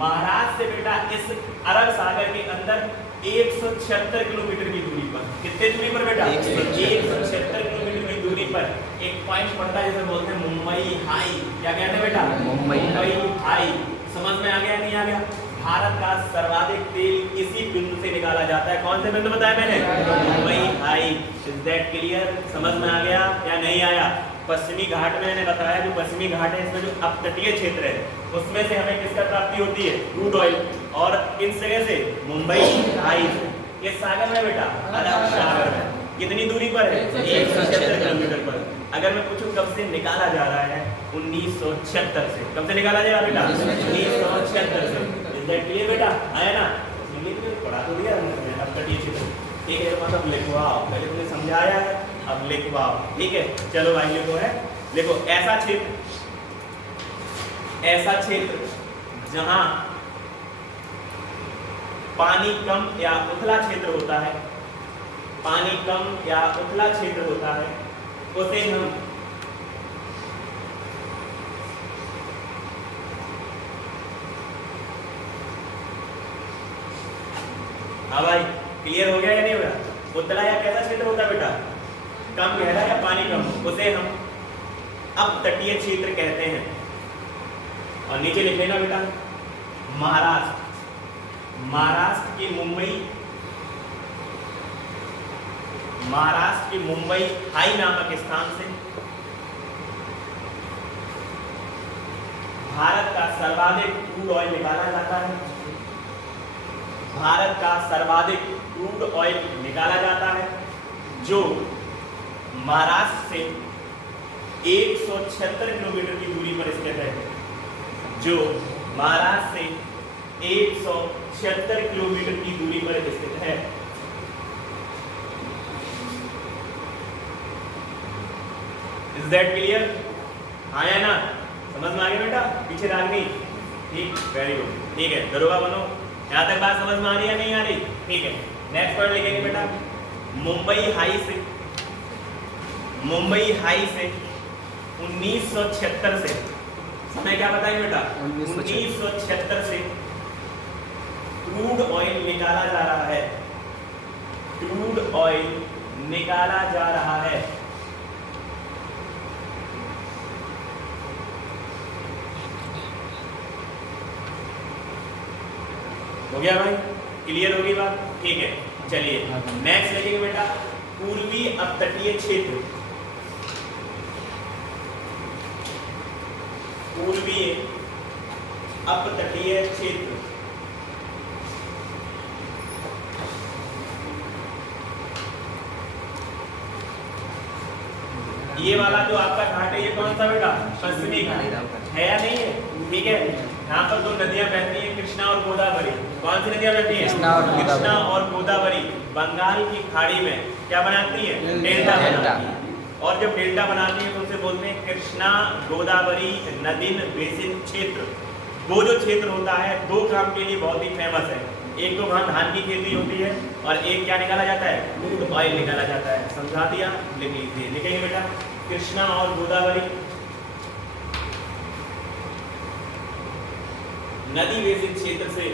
महाराष्ट्र से बेटा इस अरब सागर के अंदर 176 किलोमीटर की दूरी पर, कितने दूरी पर बेटा? 176 किलोमीटर की दूरी पर एक पॉइंट पड़ता है जिसे बोलते हैं मुंबई हाई। क्या कहते हैं बेटा? मुंबई हाई। समझ में आ गया नहीं आ गया? भारत का सर्वाधिक तेल इसी बिंदु से निकाला जाता है। कौन से बिंदु बताया मैंने? Mumbai high. Is that clear? समझ में आ गया या नहीं आया? पश्चिमी घाट में मैंने बताया, जो पश्चिमी घाट है इसमें जो अपतटीय क्षेत्र है उसमें से हमें किसका प्राप्ति होती है? Crude oil. और किस जगह से? मुंबई हाई से। ये सागर में बेटा? अरब सागर में। कितनी दूरी पर है? 176 किलोमीटर पर। अगर मैं पूछूं कब से निकाला जा रहा है? 1976 से। कब से निकाला जा रहा है बेटा? 1976 से। इज दैट क्लियर बेटा? आया ना? इंग्लिश में पढ़ा तो दिया हमने अपतटीय क्षेत्र। ठीक है, मतलब लिखवाओ। पहले तुमने समझाया है, अब लिखवाओ। ठीक है, चलो भाई लिखो है। देखो ऐसा क्षेत्र जहां पानी कम या उथला क्षेत्र होता है, पानी कम या उथला क्षेत्र होता है, उसे हम हाँ भाई क्लियर हो गया या नहीं हो गया? उथला या कैसा क्षेत्र होता है बेटा? कम गहरा या पानी कम, उसे हम अपतटीय क्षेत्र कहते हैं। और नीचे लिख लेना बेटा, महाराष्ट्र। महाराष्ट्र की मुंबई, महाराष्ट्र की मुंबई हाई नामक स्थान से भारत का सर्वाधिक क्रूड ऑयल निकाला जाता है। भारत का सर्वाधिक क्रूड ऑयल निकाला जाता है जो महाराष्ट्र से 176 किलोमीटर की दूरी पर स्थित है। जो महाराष्ट्र से 176 किलोमीटर की दूरी पर स्थित है। Is that clear? हाँ या ना? समझ में आ गया बेटा? पीछे रागनी? ठीक, वेरी गुड। ठीक है, दरोगा बनो। यहाँ तक बात समझ में आ रही है नहीं आ रही? ठीक है, नेक्स्ट पॉइंट लिखेंगे बेटा, मुंबई हाई से 1976 से, समय क्या बताएंगे बेटा? 1976 से क्रूड ऑयल निकाला जा रहा है। क्रूड ऑयल निकाला जा रहा है। हो गया भाई? क्लियर होगी बात? ठीक है, चलिए नेक्स्ट लिखेंगे बेटा, पूर्वी अपतटीय क्षेत्र। पूर्वी अपतटीय क्षेत्र ये वाला जो आपका घाट है ये कौन सा बेटा? पश्चिमी घाट है या नहीं है? ठीक है, यहाँ पर दो नदियां बहती हैं, कृष्णा और गोदावरी। कौन सी नदियां बहती हैं? कृष्णा और गोदावरी बंगाल की खाड़ी में क्या बनाती है? डेल्टा बनाती है। और जब डेल्टा बनाती है तो उसे बोलते हैं कृष्णा गोदावरी नदीन बेसिन क्षेत्र। वो जो क्षेत्र होता है दो काम के लिए बहुत ही फेमस है। एक तो वहाँ धान की खेती होती है और एक क्या निकाला जाता है? क्रूड ऑयल निकाला जाता है। समझा दिया? लिख लीजिए, लिखेंगे बेटा, कृष्णा और गोदावरी नदी बेसिन क्षेत्र से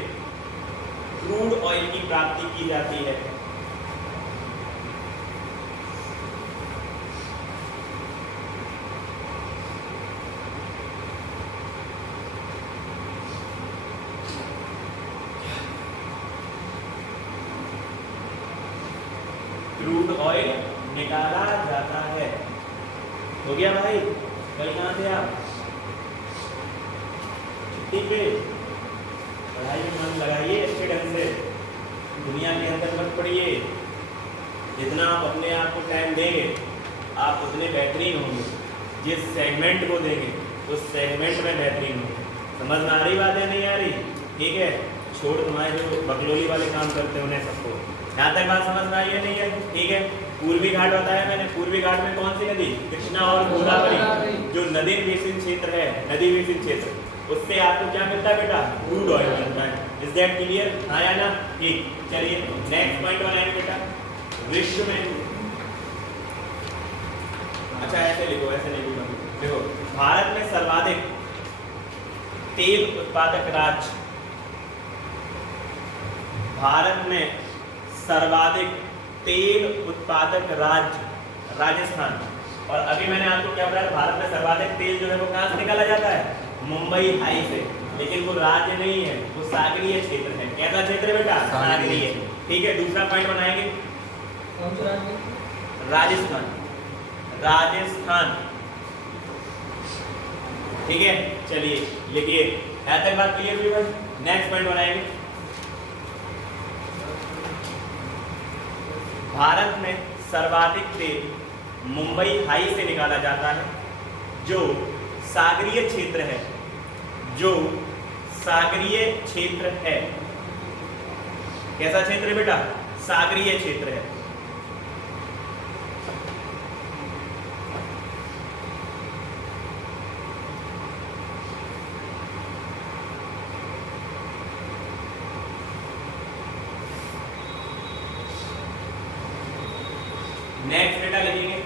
क्रूड ऑयल की प्राप्ति की जाती है। क्रूड ऑयल निकाला जाता है। हो गया भाई? कल कहाँ थे आप? छुट्टी पे? पढ़ाई में मन लगाइए अच्छे ढंग से, दुनिया के अंदर मत पढ़िए। जितना आप अपने आप को टाइम देंगे आप उतने बेहतरीन होंगे। जिस सेगमेंट को देंगे उस सेगमेंट में बेहतरीन होंगे। समझ में आ रही बात है नहीं आ रही? ठीक है, छोड़ तुम्हारे जो बकलोली वाले काम करते हैं उन्हें सबको। यहाँ तक बात समझ में आई है नहीं है? ठीक है, पूर्वी घाट बताया मैंने। पूर्वी घाट में कौन सी नदी? कृष्णा और गोदावरी। जो नदी बेसिन क्षेत्र है, नदी बेसिन क्षेत्र, उससे आपको क्या मिलता है बेटा? क्रूड ऑयल मिलता है। Is that clear? हाँ या ना? ठीक, चलिए नेक्स्ट पॉइंट बनाएंगे बेटा। विश्व में, अच्छा ऐसे लिखो, ऐसे नहीं लिखो, देखो भारत में सर्वाधिक तेल उत्पादक राज्य, भारत में सर्वाधिक तेल उत्पादक राज्य राजस्थान। और अभी मैंने आपको क्या बताया? भारत में सर्वाधिक तेल जो है वो कहाँ से निकाला जाता है? मुंबई हाई से। लेकिन वो राज्य नहीं है, वो सागरीय क्षेत्र है। कैसा क्षेत्र है बेटा? सागरीय। ठीक है, दूसरा पॉइंट बनाएंगे। कौन सा राज्य? राजस्थान। राजस्थान, ठीक है, चलिए लिखिए। यहाँ तक बात क्लियर हुई भाई? नेक्स्ट पॉइंट बनाएंगे। भारत में सर्वाधिक तेल मुंबई हाई से निकाला जाता है, जो सागरीय क्षेत्र है, जो सागरीय क्षेत्र है। कैसा क्षेत्र है बेटा? सागरीय क्षेत्र है। नेक्स्ट डेटा लिखेंगे।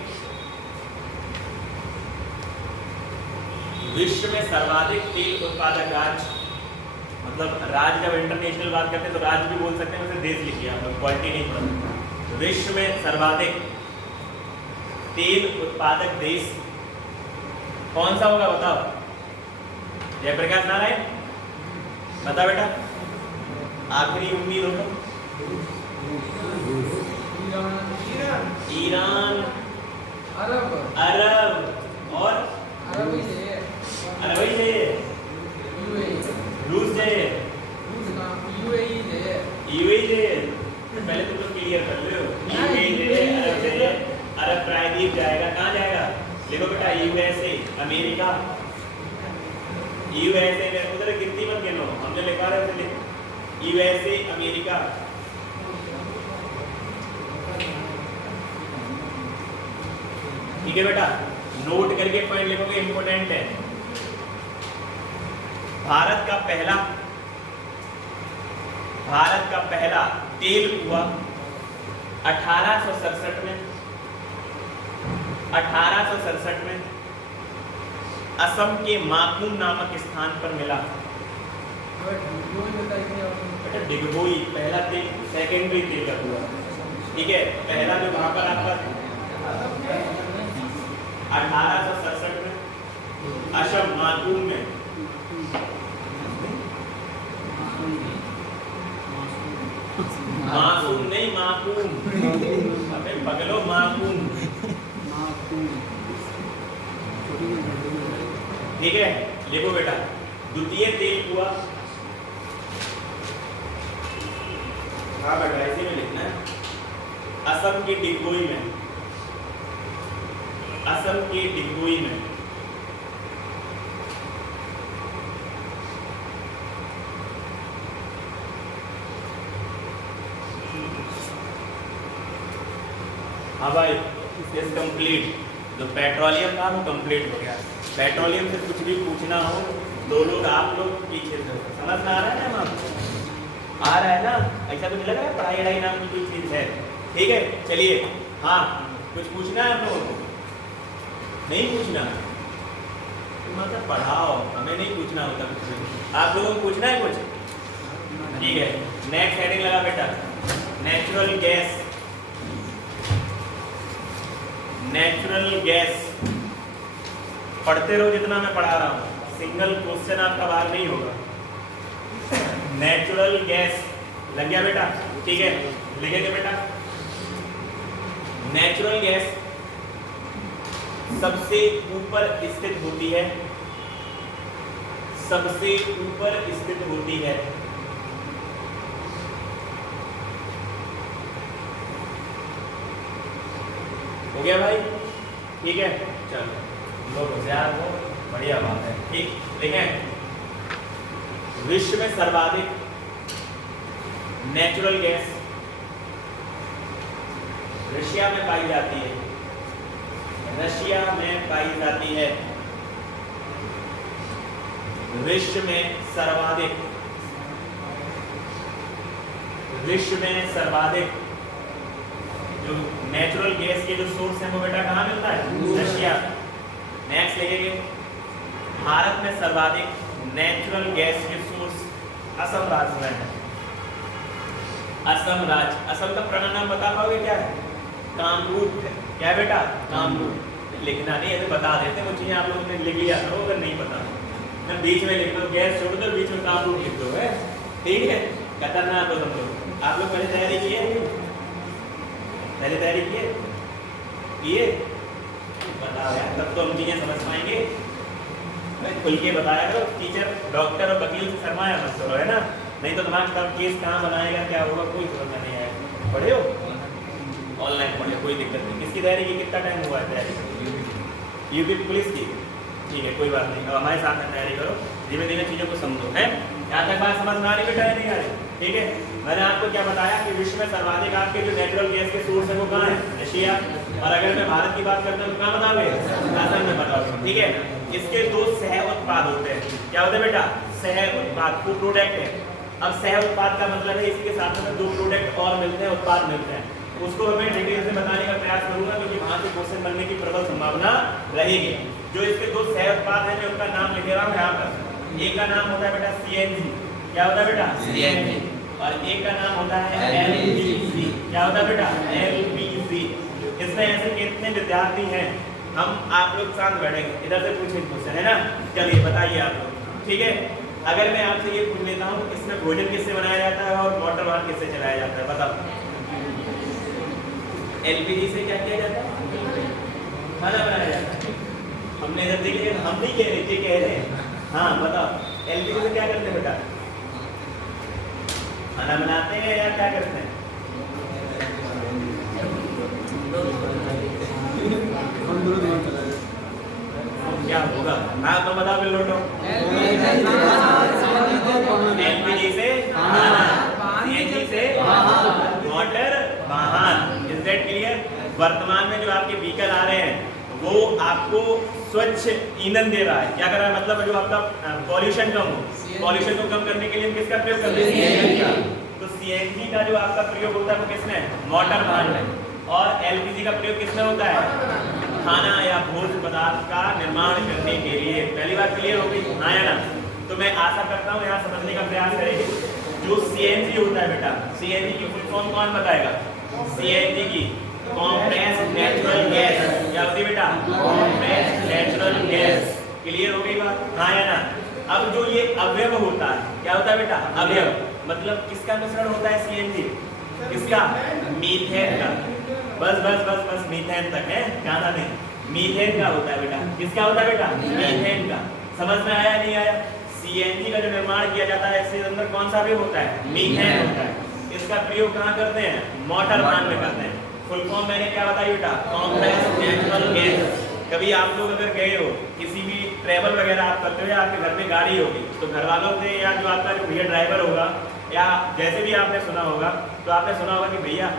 विश्व में सर्वाधिक तेल उत्पादक राज्य, मतलब राज्य जब इंटरनेशनल बात करते हैं तो राज्य भी बोल सकते हैं, वैसे देश लिखिए आप लोग, क्वालिटी नहीं पढ़ा। विश्व में सर्वाधिक तेल उत्पादक देश कौन सा होगा बताओ? जयप्रकाश नारायण, बता बेटा। आखिरी उम्मीद हो। ईरान, अरब, अरब और अरब ही है, अरब ही है, रूस है, यूएई है, यूएई है। पहले तुम लोग क्लियर कर लो। यूएई है, अरब है, अरब प्रायद्वीप जाएगा, कहाँ जाएगा? लिखो बेटा, यूएसए, अमेरिका। यूएसए में उधर गिनती मत गिनो, हमने लिखा है उसे लिख। USA, America. ठीक है बेटा, नोट करके पॉइंट लिखोगे, इंपोर्टेंट है। भारत का पहला तेल कुआं 1867 में, 1867 में असम के माकूम नामक स्थान पर मिला। बेटा डिगबोई पहला तेल, सेकेंडरी तेल का कुआं। ठीक है, पहला जो वहां पर आपका 1867 में असम माकूम में, मासूम नहीं माकूम, अबे पगलो माकूम। ठीक है, लिखो बेटा, द्वितीय तेल कुआं। हाँ बेटा इसी में लिखना है। असम के डिगबोई में, असम के डिगबोई में। हाँ भाई, इज कंप्लीट। जो पेट्रोलियम था वो कंप्लीट हो गया। पेट्रोलियम से कुछ भी पूछना हो, दो लोग आप लोग पीछे से, समझ में आ रहा है ना? आ रहा है ना? ऐसा कुछ लग रहा है पढ़ाई वढ़ाई नाम की कोई चीज़ है? ठीक है, चलिए। हाँ, कुछ पूछना है आप लोगों को? नहीं पूछना? मतलब पढ़ाओ, हमें नहीं पूछना होता कुछ भी। आप लोगों को पूछना है कुछ? ठीक है, नेक्स्ट हेडिंग लगा बेटा, नेचुरल गैस। नेचुरल गैस पढ़ते रहो जितना मैं पढ़ा रहा हूँ, सिंगल क्वेश्चन आपका बाहर नहीं होगा। नेचुरल गैस लग गया बेटा? ठीक है, लिखेंगे बेटा। नेचुरल गैस सबसे ऊपर स्थित होती है, सबसे ऊपर स्थित होती है। हो गया भाई? ठीक है, चलो लोग होशियार हो, बढ़िया बात है। ठीक, देखें विश्व में सर्वाधिक नेचुरल गैस रशिया में पाई जाती है, रशिया में पाई जाती है। विश्व में सर्वाधिक, विश्व में सर्वाधिक जो नेचुरल गैस के जो सोर्स है वो बेटा कहाँ मिलता है? रशिया। नेक्स्ट लिखेंगे भारत में सर्वाधिक नेचुरल गैस के सोर्स असम राज्य में है। असम राज्य, असम का पूरा नाम बता पाओगे क्या है? कामरूप है। क्या बेटा? कामरूप। लिखना नहीं है तो बता देते, वो चीजें आप लोगों ने लिख लिया करो अगर नहीं पता। मैं बीच में लिख दो गैस छोड़ दो, बीच में कामरूप लिख दो, है ठीक है? खतरनाक हो तुम लोग। आप लोग पहले तैयारी किए? पहले तैयारी किए? बताओ यार, तब तो हम चीजें समझ पाएंगे। खुल के बताया करो, टीचर डॉक्टर और वकील से शर्माया मत करो, है ना? नहीं तो तुम्हारा कब केस कहाँ बनाएगा, क्या होगा, कोई समझ में नहीं आएगा। पढ़े हो? ऑनलाइन पढ़े, कोई दिक्कत नहीं। किसकी तैयारी की? कितना टाइम हुआ है तैयारी? यूपी पुलिस की? ठीक है, कोई बात नहीं। अब हमारे साथ में तैयारी करो, धीमे धीमे चीज़ों को समझो, है? यहाँ तक बात समझ में आ रही बेटा? नहीं आ रही? ठीक है, मैंने आपको क्या बताया कि विश्व में सर्वाधिक आपके जो नेचुरल गैस के सोर्स है वो कहाँ है? रशिया। और अगर मैं भारत की बात करता हूँ तो कहाँ बताओगे? असम में बताओगे। ठीक है, इसके दो सह उत्पाद होते हैं। क्या होते हैं बेटा? सह उत्पाद, टू प्रोडक्ट है। अब सह उत्पाद का मतलब है इसके साथ में दो प्रोडक्ट और मिलते हैं, उत्पाद मिलते हैं। उसको मैं डिटेल से बताने का प्रयास करूंगा क्योंकि वहां से क्वेश्चन बनने की प्रबल संभावना रहेगी। जो इसके दो सह उत्पाद हैं मैं उनका नाम लिख रहा हूँ यहाँ पर। एक का नाम होता है बेटा CNG। क्या होता है बेटा? CNG। और एक का नाम होता है LPG। क्या होता है बेटा? LPG। इसमें ऐसे कितने विद्यार्थी हैं? हम आप लोग शांत बैठेंगे, इधर से पूछेंगे क्वेश्चन, है ना? चलिए बताइए आप लोग, ठीक है? अगर मैं आपसे ये पूछ लेता हूँ इसमें भोजन किससे बनाया जाता है और मोटर वाहन किससे चलाया जाता है? बताओ। LPG से क्या किया जाता है? खाना बनाया जाता है। हमने इधर देखिए, हम नहीं कह रहे, ये कह रहे हैं। हाँ बताओ, LPG से क्या करते हैं बेटा? खाना बनाते हैं या क्या करते हैं? क्या होगा? हाँ तो बताओ बिल लोटो। LPG से खाना, CNG से मोटर वाहन। Is that clear? वर्तमान में जो आपके व्हीकल आ रहे हैं वो आपको स्वच्छ ईंधन दे रहा है। क्या कर रहा है? मतलब जो आपका पॉल्यूशन कम हो, पॉल्यूशन को कम करने के लिए किसका प्रयोग करते हैं? CNG का। तो CNG का जो आपका प्रयोग होता है वो किसमें? मोटर वाहन में। और LPG का प्रयोग किसमें होता है? खाना या भोज्य पदार्थ का निर्माण करने के लिए। पहली बात क्लियर हो गई? हाँ या ना? तो मैं आशा करता हूँ यहाँ समझने का प्रयास करेंगे। जो CNG होता है बेटा, CNG की फुल फॉर्म कौन बताएगा? CNG की कॉम्प्रेस्ड नेचुरल गैस। क्या होती है बेटा? Compressed natural gas. क्लियर हो गई बात? हाँ या ना? अब जो ये अवयव होता है, क्या होता है बेटा? अवयव मतलब किसका मिश्रण होता है? CNG किसका? मीथेन का। बस बस बस बस मीथेन तक है, ज्यादा नहीं। मीथेन का होता है बेटा। किसका होता है बेटा? मीथेन का। समझ में आया नहीं आया? CNG का जो निर्माण किया जाता है इसके अंदर कौन सा अवयव होता है? मीथेन होता है। इसका प्रयोग कहाँ करते हैं? मोटर वाहन में करते हैं। फुल फॉर्म मैंने क्या बताई बेटा? Compressed natural gas. कभी आप लोग अगर गए हो किसी भी ट्रैवल वगैरह आप करते हो या आपके घर में गाड़ी होगी तो घर वालों से या जो आपका जो भैया ड्राइवर होगा या जैसे भी आपने सुना होगा तो आपने सुना होगा कि भैया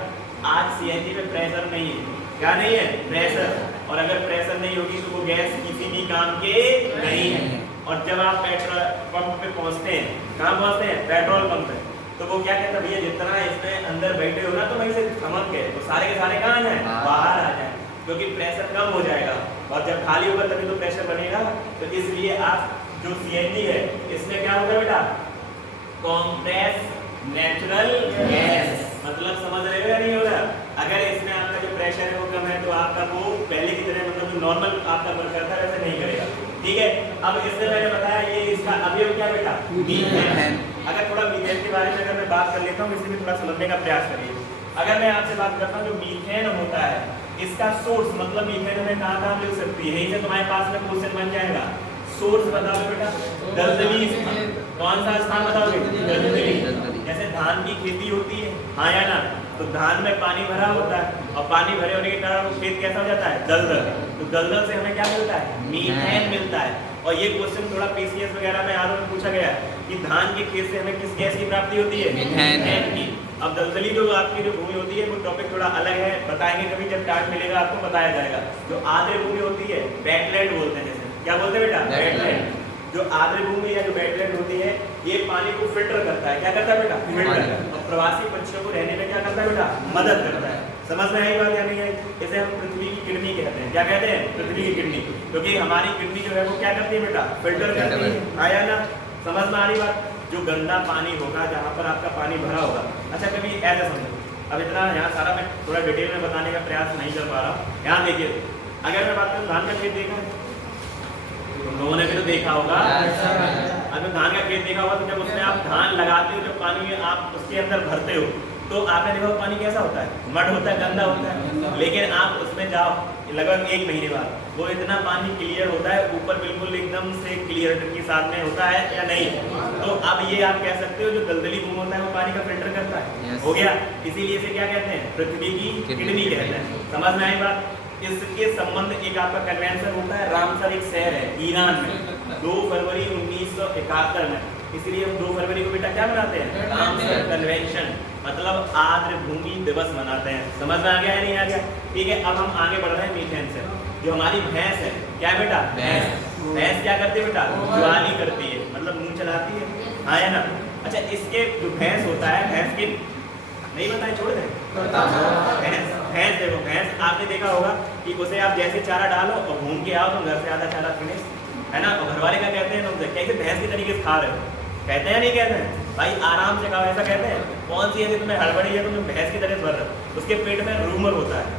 आज CNG में प्रेशर नहीं है। क्या नहीं है? प्रेशर। और अगर प्रेशर नहीं होगी तो वो गैस किसी भी काम के नहीं है। और जब आप पेट्रोल पंप पे पहुंचते हैं, कहाँ पहुंचते हैं? पेट्रोल पंप पे, तो वो क्या कहता है? भैया जितना इसमें अंदर बैठे हो ना तो वहीं से थमक के तो सारे के सारे कहाँ जाए? बाहर आ जाए, क्योंकि प्रेशर कम हो जाएगा। और जब खाली होगा तभी तो प्रेशर बनेगा। तो इसलिए आप जो CNG है इसमें क्या होगा बेटा? Compressed natural gas. मतलब समझ रहे हो या नहीं हो रहा? अगर इसमें आपका जो प्रेशर है वो कम है तो आपका वो पहले की तरह मतलब जो नॉर्मल आपका वर्क करता है वैसे नहीं करेगा। ठीक है, अब इसमें मैंने बताया ये इसका अवयव क्या बेटा? मीथेन। अगर थोड़ा मीथेन के बारे में अगर मैं बात कर लेता हूँ, इसे भी थोड़ा समझने का प्रयास करिए। अगर मैं आपसे बात करता हूँ जो मीथेन होता है इसका सोर्स मतलब मीथेन में कहाँ मिल सकती है, यहीं से तुम्हारे पास में क्वेश्चन बन जाएगा। सोर्स बताओ बेटा, दलदली स्थान। कौन सा स्थान बताओगे? दलदली। जैसे धान की खेती होती है, हाँ या ना, तो धान में पानी भरा होता है और पानी भरे होने के कारण वो खेत कैसा हो जाता है? दलदल। तो दलदल से हमें क्या मिलता है? मीथेन मिलता है। और ये क्वेश्चन थोड़ा पीसीएस वगैरह में आरोप में पूछा गया कि धान के खेत से हमें किस गैस की प्राप्ति होती है? मीथेन की। अब दलदली जो आपकी जो भूमि होती है वो टॉपिक थोड़ा अलग है, बताएंगे कभी जब टाइम मिलेगा आपको बताया जाएगा। जो आर्द्र भूमि होती है, वेटलैंड बोलते हैं, जैसे क्या बोलते हैं बेटा? वेटलैंड। जो आर्द्र भूमि या जो वेटलैंड होती है ये पानी को फिल्टर करता है। क्या करता है बेटा? फिल्टर। और प्रवासी पक्षियों को रहने में क्या करता है बेटा? मदद करता है। समझ में आई बात या नहीं आई? जैसे हम पृथ्वी की किडनी कहते हैं, क्या कहते हैं? पृथ्वी की किडनी, क्योंकि हमारी किडनी जो है वो क्या करती है बेटा? फिल्टर करती है। आया ना? समझ में आ रही बात? जो गंदा पानी होगा, जहाँ पर आपका पानी भरा होगा, अच्छा कभी ऐसा समझो, अब इतना यहाँ सारा मैं थोड़ा डिटेल में बताने का प्रयास नहीं कर पा रहा। यहाँ देखिए, अगर मैं बात करूँ धान का खेत देखा है तुम लोगों ने भी तो देखा होगा। अगर धान का खेत देखा होगा तो जब उसमें आप धान लगाते हो, जब पानी आप उसके अंदर भरते हो तो आपने देखा पानी कैसा होता है? मड होता है, गंदा होता है। लेकिन आप उसमें जाओ लगभग 1 महीने बाद, वो इतना पानी क्लियर होता है, ऊपर बिल्कुल एकदम से क्लियर के साथ में होता है या नहीं? तो अब ये आप कह सकते हो जो दलदली भूमि होता है वो पानी का फिल्टर करता है। हो गया। इसीलिए इसे क्या कहते हैं? पृथ्वी की किडनी कहते हैं। समझ में आई बात? इसके संबंध एक आपका कन्वेंशन होता है, रामसर एक शहर है ईरान में, 2 फरवरी 1971 में। इसलिए हम 2 फरवरी को बेटा क्या मनाते हैं? रामसर कन्वेंशन, मतलब आर्द्र भूमि दिवस मनाते हैं। समझ में आ गया है नहीं आ गया? ठीक है, अब हम आगे बढ़ रहे हैं मीथेन से। जो हमारी भैंस है, क्या है बेटा? भैंस क्या करती है बेटा? ज्वाली करती है, मतलब मुंह चलाती है, हाँ या ना? अच्छा, इसके जो भैंस होता है, भैंस के नहीं बताए छोड़ दें। भैंस देखो, भैंस आपने देखा होगा कि उसे आप जैसे चारा डालो और घूम के आओ तो घर से आधा चारा फिनिश, है ना? और घर वाले क्या कहते हैं तुमसे? कैसे भैंस के तरीके से खा रहे हो? कहते हैं नहीं कहते हैं? भाई आराम से खाओ, ऐसा कहते हैं? कौन सी ऐसी तुम्हें हड़बड़ी है, तुम भैंस की तरह भर रहे हो? उसके पेट में रूमर होता है,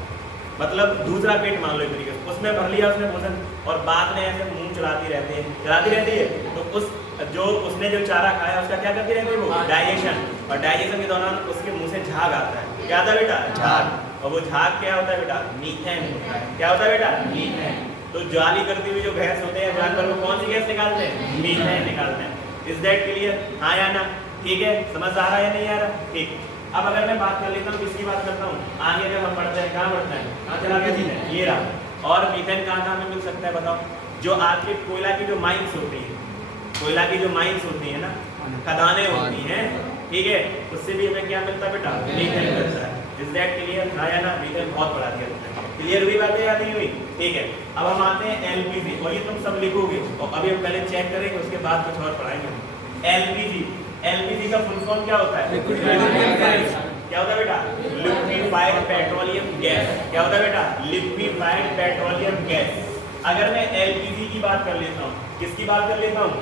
मतलब दूसरा पेट मान लो एक तरीके से, उसमें भर लिया उसने भोजन और बाद में ऐसे मुंह चलाती रहती है। तो उस जो उसने जो चारा खाया उसका क्या करती रहती है? वो डाइजेशन, और डाइजेशन के दौरान उसके मुंह से झाग आता है। क्या आता है बेटा? झाग। और वो झाग क्या होता है बेटा? मीथेन होता है। क्या होता है बेटा? मीथेन। तो ज्वाली करती हुई जो भैंस होते हैं जानवर, वो कौन सी गैस निकालते हैं? मीथेन निकालते हैं। Is that clear? हाँ या ना? ठीक है, समझ आ रहा है या नहीं आ रहा? ठीक। अब अगर मैं बात कर लेता हूँ, किसकी बात करता हूँ? आगे जब हम बढ़ते हैं, कहाँ बढ़ते हैं? कहाँ चला गया सीधे? ये रहा। और मीथेन कहाँ हमें मिल सकता है बताओ? जो आपके कोयला की जो माइंस होती है, कोयला की जो माइंस होती है ना, खदानें होती हैं, ठीक है, उससे भी हमें क्या मिलता है बेटा? मीथेन मिलता है। Is that clear? हाँ या ना? मीथेन बहुत बढ़ा दिया है। क्लियर हुई बातें या नहीं हुई? ठीक है, अब हम आते हैं एलपीजी, और ये तुम सब लिखोगे और अभी हम पहले चेक करेंगे, उसके बाद कुछ और पढ़ाएंगे। एलपीजी, एलपीजी का फुल फॉर्म क्या होता है? क्या होता है बेटा? Liquefied petroleum gas. क्या होता है बेटा? Liquefied petroleum gas. अगर मैं एलपीजी की बात कर लेता हूँ, किसकी बात कर लेता हूँ?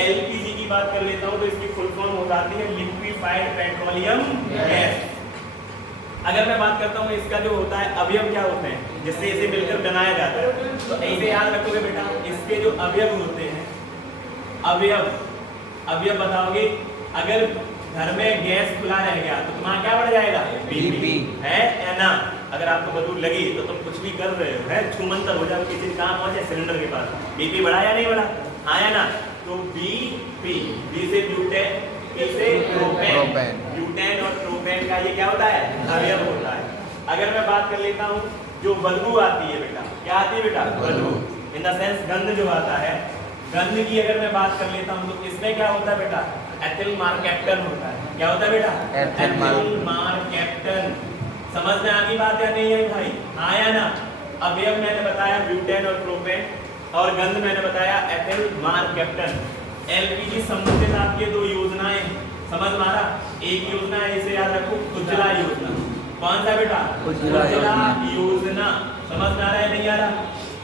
एलपीजी की बात कर लेता हूँ, तो इसकी फुल फॉर्म हो जाती है लिक्विफाइड पेट्रोलियम गैस। अगर मैं बात करता हूँ इसका जो होता है अवयव क्या होते हैं जिससे इसे मिलकर बनाया जाता है, तो ऐसे याद रखोगे बेटा, इसके जो अवयव होते हैं, अवयव बताओगे। अगर घर में गैस खुला रह गया तो तुम्हारा क्या बढ़ जाएगा? बीपी, है या ना? अगर आपको बदबू लगी तो तुम कुछ भी कर रहे हो, है छूमंतर हो जाओ, किसी कहाँ पहुंचे? सिलेंडर के पास, बीपी बढ़ा या नहीं बढ़ा? हाँ या ना? तो बीपी, बी से ब्यूटेन, पी से प्रोपेन, ब्यूटेन और प्रोपेन का ये क्या होता है? अवयव होता है। अगर मैं बात कर लेता हूँ जो बदबू आती है बेटा, क्या आती है बेटा? बदबू, इन द सेंस गंध जो आता है, गंध की अगर मैं बात कर लेता हूँ तो इसमें क्या होता है बेटा? एथिल मार्केप्टन होता है। क्या होता है बेटा? Ethyl mercaptan. समझ में आ गई बात या नहीं है भाई? हाँ या ना? अवयव मैंने बताया ब्यूटेन और प्रोपेन, और गंध मैंने बताया एथिल मार्केप्टन। एलपीजी संबंधित आपकी 2 योजनाएं समझ मारा। एक योजना है, इसे याद रखो, उज्ज्वला योजना। कौन सा बेटा? उज्ज्वला योजना। समझ में आ रहा है नहीं आ रहा?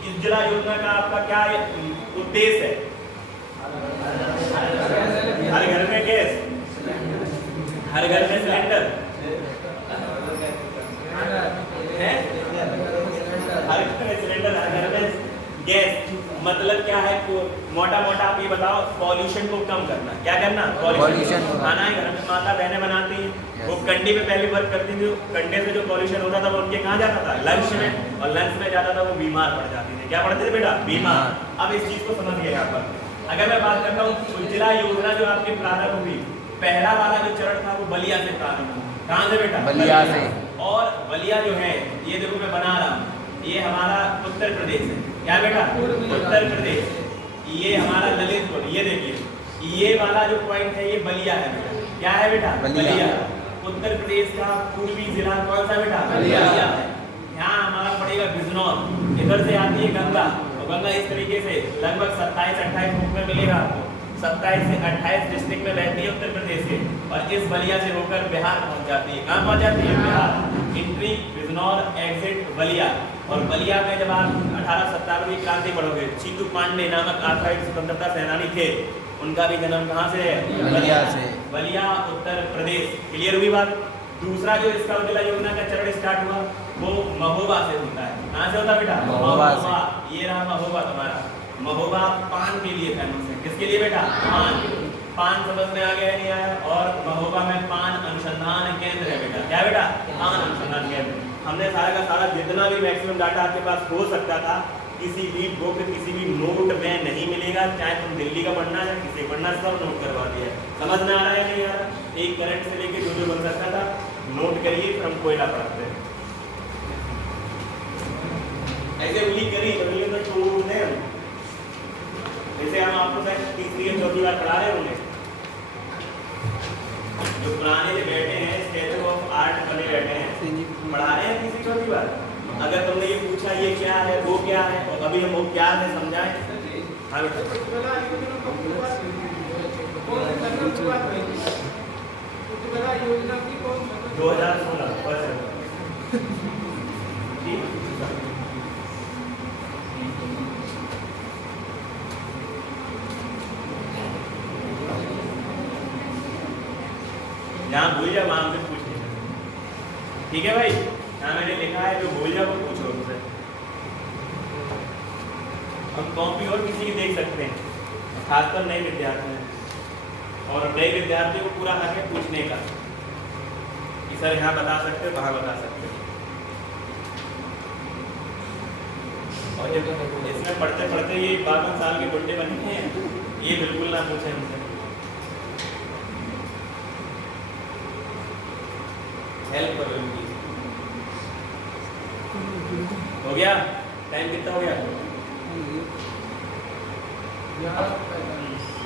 उज्ज्वला योजना का आपका क्या उद्देश्य है? हर घर में गैस, हर घर में सिलेंडर है, हर घर में सिलेंडर, हर घर में गैस, मतलब क्या है, मोटा मोटा आप ये बताओ, पॉल्यूशन को कम करना। क्या करना? Pollution को। खाना है घर में माता बहनें बनाती हैं, Yes. वो कंडी पे पहले वर्क करती थी, कंडे से जो पॉल्यूशन होता था वो उनके कहाँ जाता था? लंच में, और लंच में जाता था वो बीमार पड़ जाती थी। क्या पड़ते थे बेटा? बीमार। अब इस चीज को समझिए यहाँ पर। अगर मैं बात करता हूँ उज्ज्वला योजना जो आपकी प्रारंभ हुई, पहला वाला जो चरण था वो बलिया से प्रारंभ हुआ। कहाँ से बेटा? बलिया से। और बलिया जो है, ये देखो मैं बना रहा हूँ, ये हमारा उत्तर प्रदेश है। क्या बेटा? उत्तर प्रदेश। ये हमारा ललितपुर, ये देखिए ये वाला जो पॉइंट है ये बलिया है बेटा। क्या है बेटा? बलिया। उत्तर प्रदेश का पूर्वी जिला कौन सा बेटा? बलिया। है। यहाँ हमारा पड़ेगा बिजनौर, इधर से आती है गंगा, और गंगा इस तरीके से लगभग 27-28 मुख में मिलेगा आपको। 27 से 28 डिस्ट्रिक्ट में बहती है उत्तर प्रदेश के, और इस बलिया से होकर बिहार पहुंच जाती है। कहाँ पहुंच जाती है? बिहार। Entry Bijnor, exit Ballia. और बलिया में जब आप 1857 की क्रांति पढ़ोगे, चीतू पांडे नामक आखाड़ित स्वतंत्रता सेनानी थे, उनका भी जन्म कहाँ से है? बलिया से। बलिया उत्तर प्रदेश। क्लियर हुई बात? दूसरा जो इसका उज्ज्वला योजना का चरण स्टार्ट हुआ वो महोबा से होता है। कहाँ से होता है बेटा? महोबा से। ये रहा महोबा तुम्हारा। महोबा पान के लिए फेमस है। किसके लिए बेटा? पान। पान समझ में आ गया नहीं आया? और महोबा में पान अनुसंधान केंद्र है बेटा। क्या बेटा? पान अनुसंधान केंद्र। हमने सारा का सारा जितना भी मैक्सिमम डाटा आपके पास हो सकता था, किसी भी बुक, किसी भी नोट में नहीं मिलेगा। चाहे तुम दिल्ली का पढ़ना या किसी पढ़ना, सब नोट करवा दिया है। समझ में आ रहा है नहीं आ रहा? एक करंट से लेके जो बन सकता था नोट करिए, फिर हम कोयला पढ़ते हैं। ऐसे उंगली करी उंगली में टूट दे। जैसे हम आपको शायद तीसरी या चौथी बार पढ़ा रहे होंगे, जो पुराने जो बैठे हैं स्टैचू ऑफ आर्ट बने बैठे हैं, पढ़ा रहे हैं तीसरी चौथी बार। अगर तुमने ये पूछा ये क्या है वो क्या है, और अभी हम वो क्या है समझाएं। हाँ बेटा। 2016 बस। ठीक। जहाँ भूल जाओ वहाँ हमसे पूछ लेना। ठीक है भाई? यहाँ मैंने लिखा है जो भूल जाओ वो पूछो उनसे। हम कॉपी और किसी की देख सकते हैं, खासकर नए विद्यार्थी हैं, और नए विद्यार्थी को पूरा हक है पूछने का कि सर यहाँ बता सकते हो, वहाँ बता सकते हो। और जब इसमें पढ़ते पढ़ते ये 52 साल के बुड्ढे बने हैं, ये बिल्कुल ना पूछें हमसे। हेल्प करो इनकी। हो गया? टाइम कितना हो गया?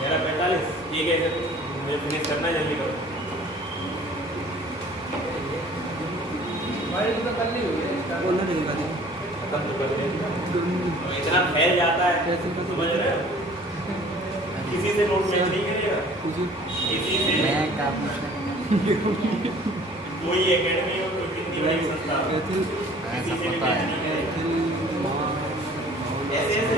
11:45। ठीक है सर, मुझे फिनिश करना है, जल्दी करो। तो इतना फैल जाता है, समझ रहे हो? किसी से नोट मैच नहीं करेगा, किसी से कोई एकेडमी हो, कोई हिंदी वाली संस्था हो, किसी से भी मैच नहीं करेगा। ऐसे ऐसे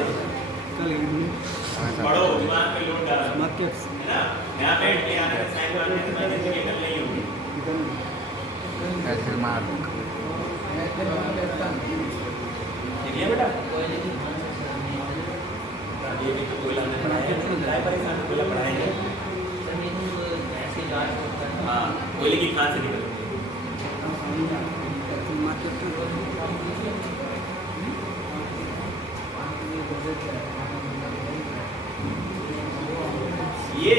पढ़ो, दिमाग पे लोड डालो, है ना? यहाँ बैठ के आने में साइन करने से मैं डिफिकल्ट नहीं होगी। ठीक है बेटा? ये भी तो कोयला में पढ़ाएंगे, क्या परेशान है? कोयला पढ़ाएंगे। हाँ, कोयले की खान से निकलती है। ये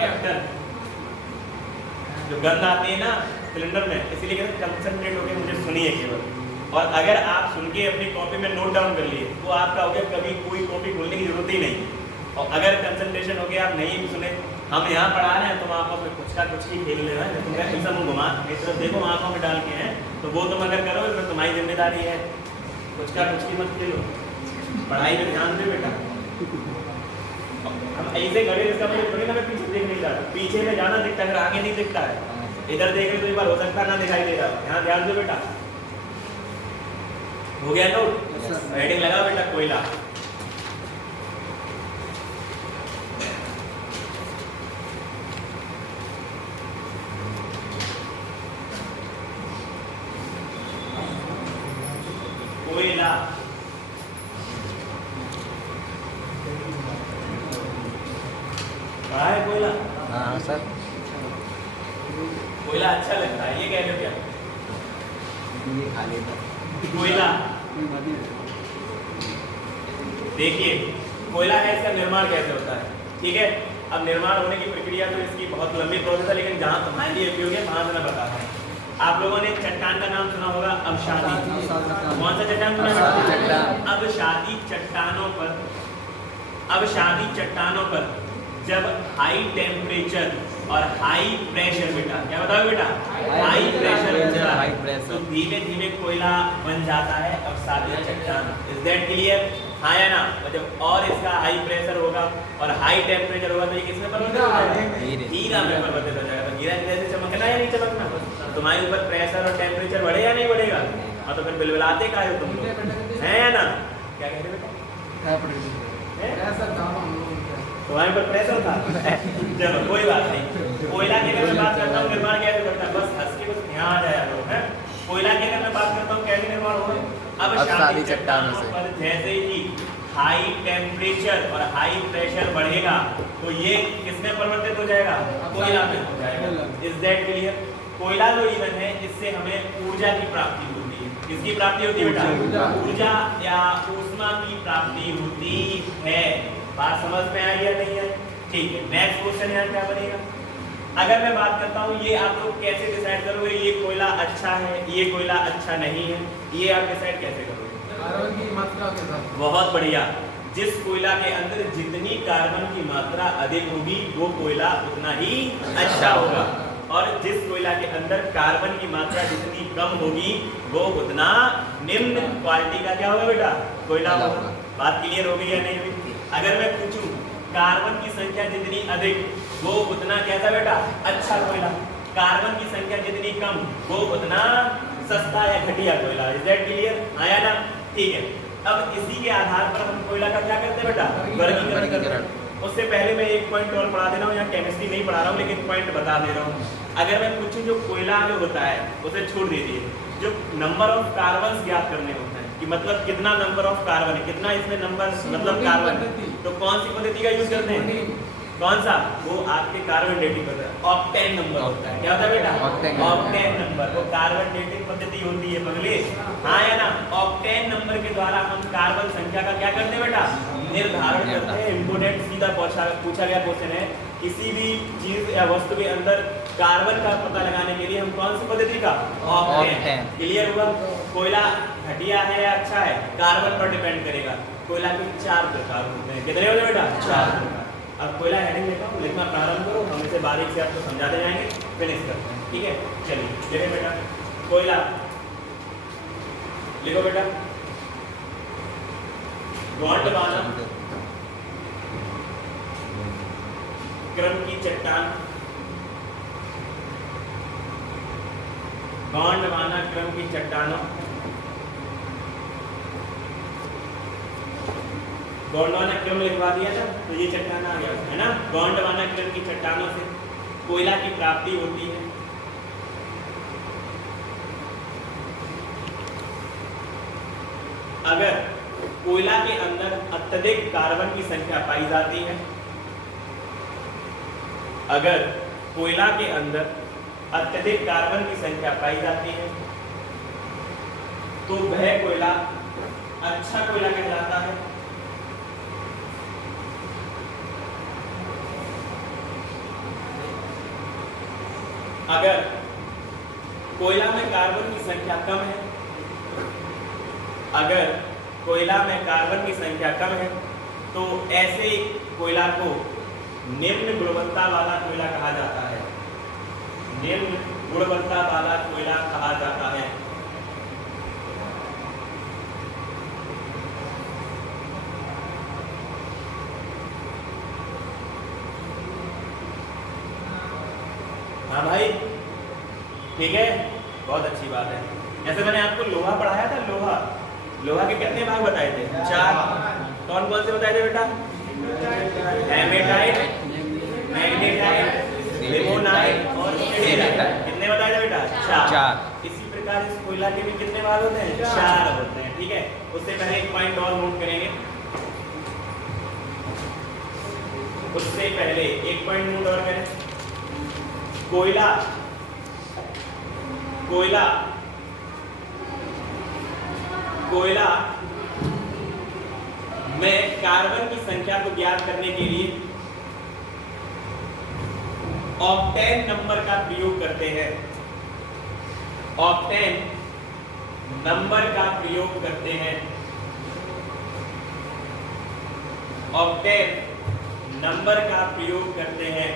कैप्टन जो गंद आती है ना सिलेंडर में, इसीलिए कहते हैं कंसंट्रेट होकर मुझे सुनिए केवल। और अगर आप सुन के अपनी कॉपी में नोट डाउन कर लिए तो आपका हो गया, कभी कोई कॉपी खोलने की जरूरत ही नहीं। और अगर कंसंट्रेशन हो गया, आप नहीं सुने, हम यहाँ पढ़ा रहे हैं, तुम आपस में कुछ का कुछ ही खेल लेना है, तुम ऐसा मुँह घुमा इस तरफ देखो, आँखों में डाल के हैं, तो वो तुम अगर करो तो तुम्हारी जिम्मेदारी है। कुछ का कुछ की मत खेलो, पढ़ाई में ध्यान दे बेटा। हम ऐसे खड़े, इसका मतलब थोड़ी ना मैं पीछे देख नहीं रहा, पीछे में जाना दिखता है, आगे नहीं दिखता है। इधर देख रहे तो एक बार हो सकता है ना दिखाई देगा, यहाँ ध्यान दो बेटा। हो गया नोट? हेडिंग लगा बेटा कोयला। हाँ सर। कोयला अच्छा लगता है, ये कह रहे हो क्या? ये खा लेता। कोयला देखिए, कोयला है, इसका निर्माण कैसे होता है, ठीक है। अब निर्माण होने की प्रक्रिया तो इसकी बहुत लंबी प्रोसेस है, लेकिन जहाँ तुम्हारे लिए उपयोगी है वहाँ से मैं बताता हूँ। आप लोगों ने चट्टान का नाम सुना होगा, अवशादी। कौन सा चट्टान सुना होगा? अवशादी चट्टान। अवशादी चट्टानों पर जब हाई टेम्परेचर और हाई प्रेशर, बेटा क्या बताओ बेटा? हाई प्रेशर होता है तो धीमे धीमे कोयला बन जाता है अवसादी चट्टान। Is that clear? हाँ या ना? मतलब और इसका हाई प्रेशर होगा और हाई टेम्परेचर होगा तो ये किसमें परिवर्तित हो जाएगा? हीरा में परिवर्तित हो जाएगा। तो हीरा जैसे चमकना या नहीं चमकना? तुम्हारे ऊपर प्रेशर और टेम्परेचर बढ़े या नहीं बढ़ेगा? और तो फिर बिलबिलाते का हो तुम लोग, है या ना? क्या कह रहे बेटा? तुम्हारे ऊपर प्रेशर था? चलो कोई बात नहीं। कोयला की अगर मैं बात करता हूँ निर्माण कैसे करता है, बस हंस के बस यहाँ आ जाया लोग, है। कोयला की अगर मैं बात करता हूँ कैसे निर्माण होगा? अब शादी चट्टानों पर जैसे ही हाई टेम्परेचर और हाई प्रेशर बढ़ेगा तो ये किसमें परिवर्तित हो जाएगा? कोयला में हो जाएगा। Is that clear? कोयला जो ईंधन है इससे हमें ऊर्जा की प्राप्ति होती है। किसकी प्राप्ति होती है बेटा? ऊर्जा या ऊष्मा की प्राप्ति होती है। बात समझ में आई या नहीं आई? ठीक है, नेक्स्ट क्वेश्चन यहाँ क्या बनेगा? अगर मैं बात करता हूँ ये आप लोग कैसे डिसाइड करोगे ये कोयला अच्छा है, ये कोयला अच्छा नहीं है, ये आप डिसाइड कैसे करोगे? कार्बन की मात्रा के साथ। बहुत बढ़िया। जिस कोयला के अंदर जितनी कार्बन की मात्रा अधिक होगी वो कोयला उतना ही अच्छा होगा, और जिस कोयला के अंदर कार्बन की मात्रा जितनी कम होगी वो उतना निम्न क्वालिटी का क्या होगा बेटा? कोयला होगा। बात क्लियर हो गई या नहीं हुई? अगर मैं पूछूं कार्बन की संख्या जितनी अधिक वो उतना कैसा बेटा? अच्छा कोयला। कार्बन की संख्या जितनी कम वो उतना सस्ता या घटिया कोयला। Is that clear? आया ना? ठीक है। अब इसी के आधार पर हम कोयला का क्या करते हैं बेटा? वर्गीकरण करते हैं। उससे पहले मैं एक पॉइंट और पढ़ा दे रहा हूँ, यहाँ केमिस्ट्री नहीं पढ़ा रहा हूँ लेकिन पॉइंट बता दे रहा हूँ। अगर मैं पूछूं जो कोयला जो होता है उसे छोड़ दीजिए, जो नंबर ऑफ कार्बन ज्ञात करने होते हैं कि मतलब कितना नंबर ऑफ कार्बन है, कितना इसमें नंबर मतलब कार्बन है, तो कौन सी पद्धति का यूज करते हैं? कौन सा? वो आपके कार्बन डेटिंग होता है, ऑक्टेन नंबर होता है। क्या होता है बेटा? Octane number. वो कार्बन डेटिंग पद्धति होती है पगले, हाँ या ना? ऑक्टेन नंबर के द्वारा हम कार्बन संख्या का क्या करते हैं बेटा? निर्धारण करते हैं। इंपोर्टेंट सीधा पूछा गया क्वेश्चन है, किसी भी चीज या वस्तु के अंदर कार्बन का पता लगाने के लिए हम कौन सी पद्धति का? ऑक्टेन। क्लियर हुआ? कोयला घटिया है या अच्छा है? कार्बन पर डिपेंड करेगा। कोयला के 4 प्रकार होते हैं। कितने होते हैं बेटा? 4 प्रकार। अब कोयला हेडिंग लेता हूँ, लिखना प्रारंभ करो, हम इसे बारीक से आपको समझाते जाएंगे, फिनिश करते हैं, ठीक है? चलिए लिखो बेटा, कोयला लिखो बेटा। गोंडवाना क्रम की चट्टान, गोंडवाना क्रम की चट्टानों, गोंडवाना क्रम लिखवा दिया था तो ये चट्टान आ गया है ना। गोंडवाना क्रम की चट्टानों से कोयला की प्राप्ति होती है। अगर कोयला के अंदर अत्यधिक कार्बन की संख्या पाई जाती है, अगर कोयला के अंदर अत्यधिक कार्बन की संख्या पाई जाती है तो वह कोयला अच्छा कोयला कहलाता है। अगर कोयला में कार्बन की संख्या कम है, अगर कोयला में कार्बन की संख्या कम है तो ऐसे कोयला को निम्न गुणवत्ता वाला कोयला कहा जाता है। निम्न गुणवत्ता वाला कोयला कहा जाता है। हाँ भाई, ठीक है, बहुत अच्छी बात है। जैसे मैंने आपको लोहा पढ़ाया था, लोहा, लोहा के कितने भाग बताए थे? 4। कौन कौन से बताए थे बेटा? हेमेटाइट, मैग्नेटाइट, लिमोनाइट और सिलिकाइट। कितने बताए थे बेटा? 4। इसी प्रकार इस कोयला के भी कितने भाग होते हैं? 4 होते हैं, ठीक है। उससे पहले एक पॉइंट और नोट करेंगे, उससे पहले एक पॉइंट नोट और करें। कोयला कोयला कोयला में कार्बन की संख्या को ज्ञात करने के लिए ऑक्टेन नंबर का प्रयोग करते हैं। ऑक्टेन नंबर का प्रयोग करते हैं। ऑक्टेन नंबर का प्रयोग करते हैं।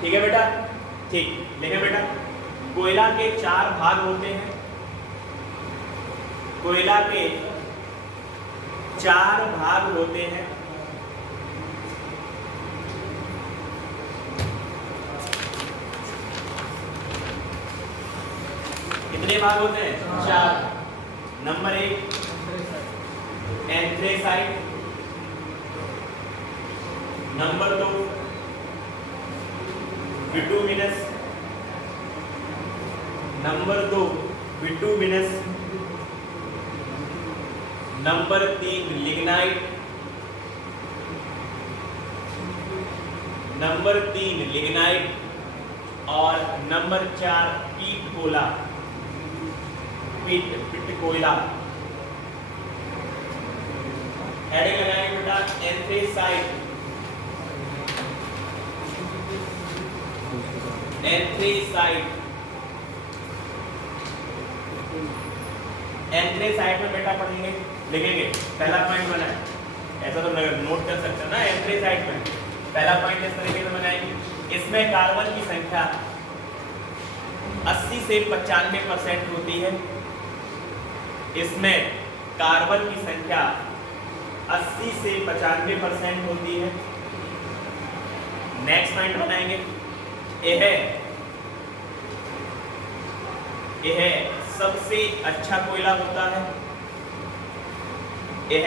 ठीक है बेटा, ठीक लिखे बेटा। कोयला के 4 भाग होते हैं। कोयला के 4 भाग होते हैं। कितने भाग होते हैं? 4। Number 1 anthracite, number 2 bituminous, number 2 bituminous, number 3 lignite, number 3 lignite और नंबर 4 पीट कोला, पीट कोयला। हेडिंग लगाएंगे बेटा एंथ्रेसाइट, एंथ्रेसाइट। एंथ्रेसाइट में बेटा पढ़ेंगे, लिखेंगे पहला पॉइंट बनाए, ऐसा तो नोट कर सकते हैं ना। एंथ्रेसाइट में पहला पॉइंट इस तरीके से बनाएंगे, इसमें कार्बन की संख्या 80 से 95% होती है। इसमें कार्बन की संख्या 80 से 95% होती है। नेक्स्ट पॉइंट बनाएंगे, यह सबसे अच्छा कोयला होता है। यह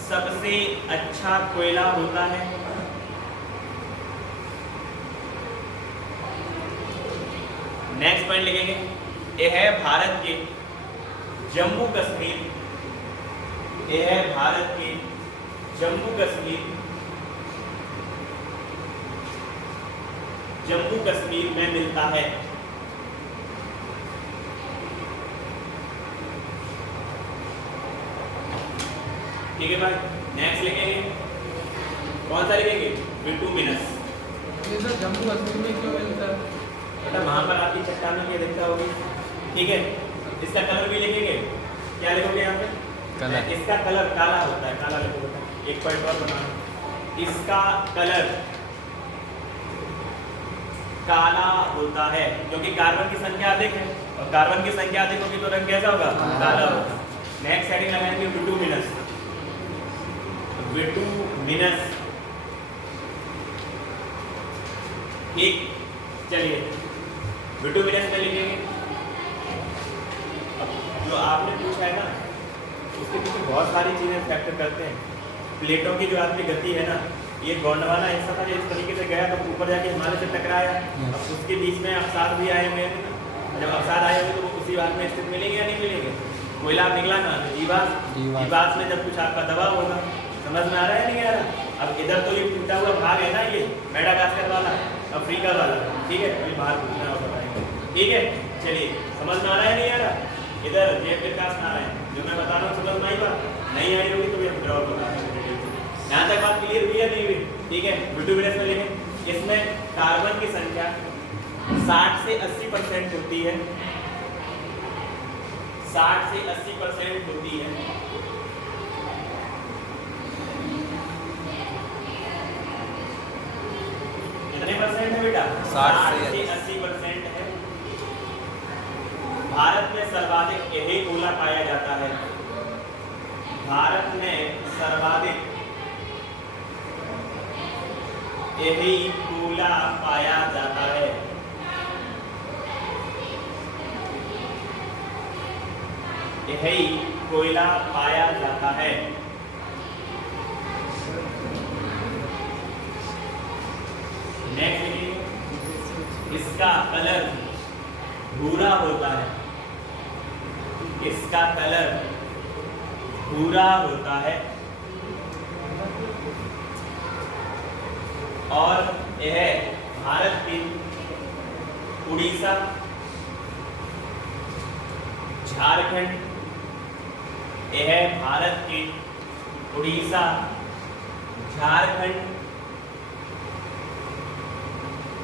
सबसे अच्छा कोयला होता है। नेक्स्ट पॉइंट लिखेंगे, यह भारत के जम्मू कश्मीर, यह भारत के जम्मू कश्मीर में मिलता है। ठीक है भाई, नेक्स्ट लिखेंगे, कौन सा लिखेंगे? बिटुमिनस। ये सर जम्मू कश्मीर में क्यों मिलता है? बेटा वहां पर आपकी चट्टानों की अधिकता होगी। ठीक है, इसका कलर भी लिखेंगे। क्या लिखोगे यहाँ पे? कलर। इसका कलर काला होता है, काला लिखोगे। एक पॉइंट और बनाना, इसका कलर काला होता है क्योंकि कार्बन की संख्या अधिक है, और कार्बन की संख्या अधिक होगी तो रंग कैसा होगा? काला होगा। नेक्स्ट हेडिंग लगाएंगे बिटुमिनस, बिटुमिनस। ठीक, चलिए बिटुमिनस में लिखेंगे। अब जो आपने पूछा है ना, उसके पीछे बहुत सारी चीजें फैक्टर करते हैं। प्लेटों की जो आपकी गति है ना, ये गोंडवाना हिस्सा था, इस तरीके से गया तो ऊपर जाके हिमालय से टकराया। अब उसके बीच में अवसाद भी आए हुए हैं। जब अवसाद आए हुए तो वो उसी बात में स्थित मिलेंगे या नहीं मिलेंगे? कोयला निकला ना, जीवाश्म में जब कुछ आपका दबाव होगा। समझ में आ रहा है नहीं आ रहा? अब इधर तो ये टूटा हुआ भाग है ना, ये मेडागास्कर वाला, अफ्रीका वाला। ठीक है, अभी बाहर पूछना होगा बताएंगे। ठीक है, चलिए समझ में आ रहा है नहीं आ रहा? इधर जयप्रकाश नारायण, जो मैं बता रहा हूँ समझ में आई बात? नहीं आई होगी तो भी हम ड्रॉ बता रहे हैं। यहाँ तक बात क्लियर हुई है नहीं हुई? ठीक है, बिटुमिनस में लिखें, इसमें कार्बन की संख्या 60 से 80% होती है। 60 से 80% होती है। कितने परसेंट है बेटा? 60 से 80% है। भारत में सर्वाधिक यही कोयला पाया जाता है। भारत में सर्वाधिक यही कोयला पाया जाता है। यही कोयला पाया जाता है। नेक्स्ट, इसका कलर भूरा होता है। इसका कलर भूरा होता है। और यह भारत के उड़ीसा, झारखंड, यह भारत के उड़ीसा, झारखंड,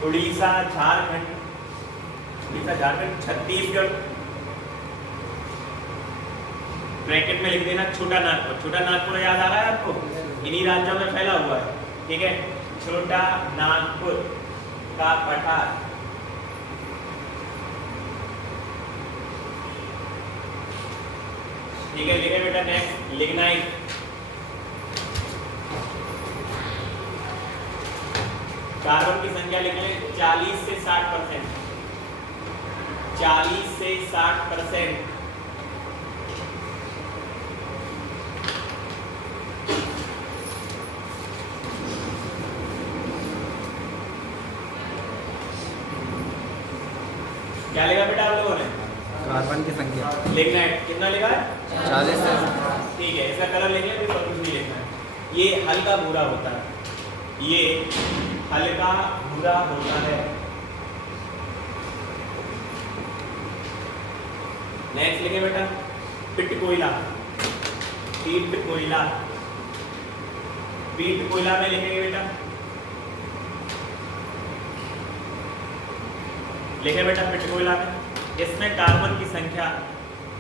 उड़ीसा, झारखंड, उड़ीसा, झारखंड, छत्तीसगढ़, ब्रैकेट में लिख देना छोटा नागपुर। छोटा नागपुर याद आ रहा है आपको? इन्हीं राज्यों में फैला हुआ है, ठीक है। छोटा नागपुर का पठार, ठीक है। लिखे बेटा नेक्स्ट, लिग्नाइट, कार्बन की संख्या लिख लें 40 से 60%, 40 से 60%। क्या लिखा बेटा आप लोगों ने? कार्बन की संख्या लिग्नाइट कितना लिखा है? 40 से। ठीक है, इसका कलर लिख लें, फिर कुछ नहीं लिखना है। ये हल्का भूरा होता है, ये हल्का भूरा होता है। नेक्स्ट लिखे बेटा पिट कोयला, पीट कोयला, पीट कोयला में लिखेंगे बेटा, लिखे बेटा पिट कोयला में। इसमें कार्बन की संख्या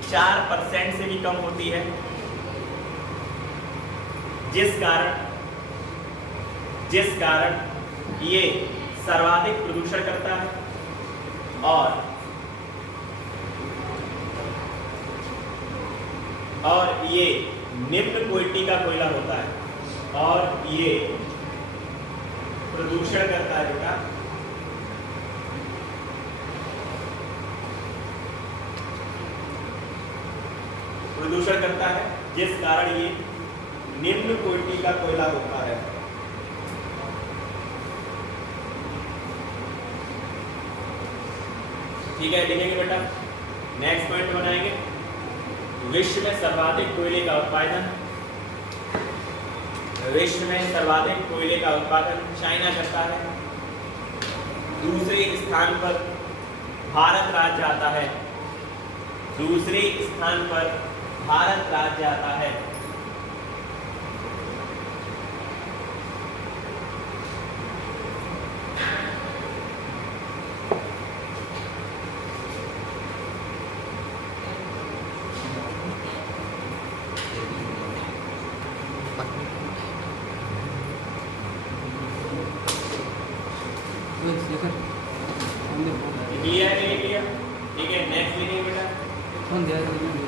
4% से भी कम होती है, जिस कारण ये सर्वाधिक प्रदूषण करता है और ये निम्न क्वालिटी का कोयला होता है और ये प्रदूषण करता है बेटा। प्रदूषण करता है जिस कारण ये निम्न क्वालिटी का कोयला होता है। ठीक है, लिखेंगे बेटा। नेक्स्ट पॉइंट बनाएंगे, विश्व में सर्वाधिक कोयले का उत्पादन, विश्व में सर्वाधिक कोयले का उत्पादन चाइना करता है। दूसरे स्थान पर भारत राज्य आता है, दूसरे स्थान पर भारत राज्य आता है। लिया है नहीं लिया? ठीक है, नेक्स्ट लिखेंगे बेटा।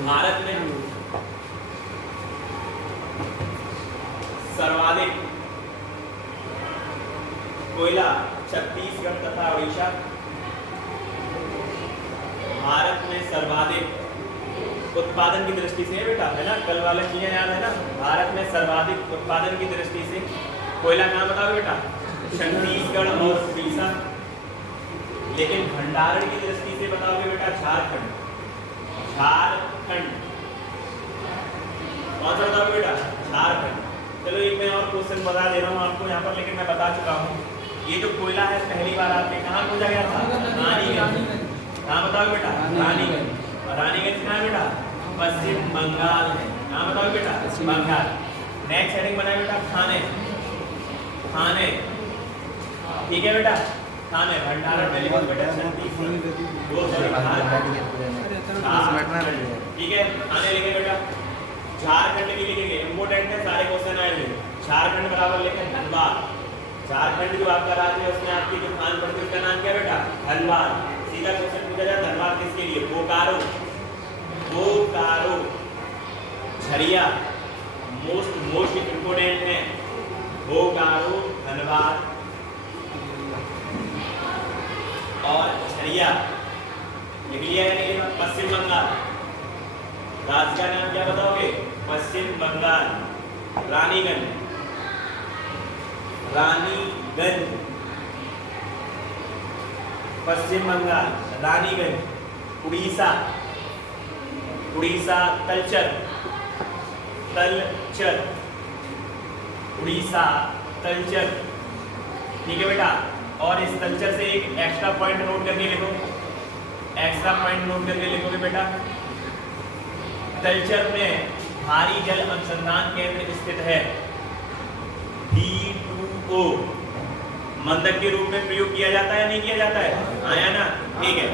भारत में सर्वाधिक कोयला छत्तीसगढ़ तथा उड़ीसा। भारत में सर्वाधिक उत्पादन की दृष्टि से है बेटा, है ना? कल वाले चीजें याद है ना? भारत में सर्वाधिक उत्पादन की दृष्टि से कोयला कहाँ बताओ बेटा? छत्तीसगढ़ और उड़ीसा। लेकिन भंडारण की दृष्टि से बताओगे बेटा झारखंड, झारखंड। कौन सा बताओगे बेटा? झारखंड। चलो एक मैं और क्वेश्चन बता दे रहा हूँ आपको यहाँ पर, लेकिन मैं बता चुका हूँ। ये जो कोयला है पहली बार आपने कहाँ खोजा गया था? रानीगंज। कहाँ बताओगे बेटा? रानीगंज। और रानीगंज कहाँ है बेटा? पश्चिम बंगाल है। कहाँ बताओगे बेटा? बंगाल। नेक्स्ट हेडिंग बनाए बेटा खाने, खाने। ठीक है बेटा, खाने भंडारण में लिखो बेटा ठीक है। खाने लिखे बेटा, झारखंड की लिखेंगे, इंपोर्टेंट है, सारे क्वेश्चन आए हुए। झारखंड बराबर लिखे धनबाद। झारखंड जो आपका राज्य है उसमें आपकी जो खान पड़ती है उसका नाम क्या बेटा? धनबाद। सीधा क्वेश्चन पूछा जाए धनबाद किसके लिए? बोकारो, बोकारो। झरिया मोस्ट इंपोर्टेंट है, बोकारो, धनबाद और झरिया। लिख लिया है नहीं? पश्चिम बंगाल। राज्य का नाम क्या बताओगे? पश्चिम बंगाल। रानीगंज, रानीगंज, पश्चिम बंगाल, रानीगंज। उड़ीसा, उड़ीसा तलचर, तलचर, उड़ीसा तलचर। ठीक है बेटा। और इस कल्चर से एक एक्स्ट्रा पॉइंट नोट करके लिखो, एक्स्ट्रा पॉइंट नोट करके लिखोगे बेटा। कल्चर में भारी जल अनुसंधान केंद्र स्थित है। D2O मंदक के रूप में प्रयोग किया जाता है या नहीं किया जाता है? आया ना? ठीक है।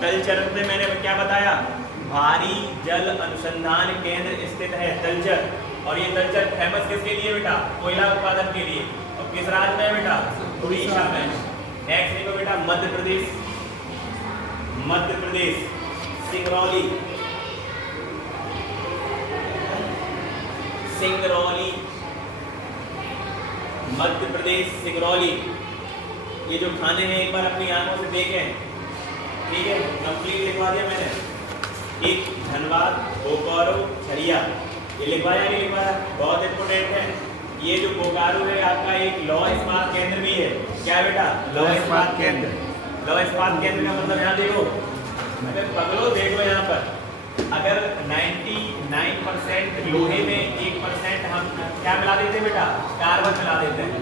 तलचर में मैंने क्या बताया? भारी जल अनुसंधान केंद्र स्थित है तलचर। और ये तलचर फेमस किसके लिए बेटा? कोयला उत्पादन के लिए। और किस राज्य में बेटा? उड़ीसा में। नेक्स्ट देखो बेटा, मध्य प्रदेश, मध्य प्रदेश सिंगरौली, सिंगरौली, मध्य प्रदेश सिंगरौली। ये जो खाने हैं एक बार अपनी आंखों से देखें, ठीक है? कंप्लीट लिखवा दिया मैंने। एक धनबाद, बोकारो, छरिया, ये लिखवाया नहीं लिखवाया? बहुत इंपोर्टेंट है। ये जो बोकारो है आपका एक लौह इस्पात केंद्र भी है। क्या बेटा? लौह इस्पात केंद्र। लौह इस्पात केंद्र का मतलब यहाँ देखो, अगर पकड़ो देखो यहाँ पर, अगर 99% लोहे में 1% हम क्या मिला देते हैं बेटा? कार्बन मिला देते हैं,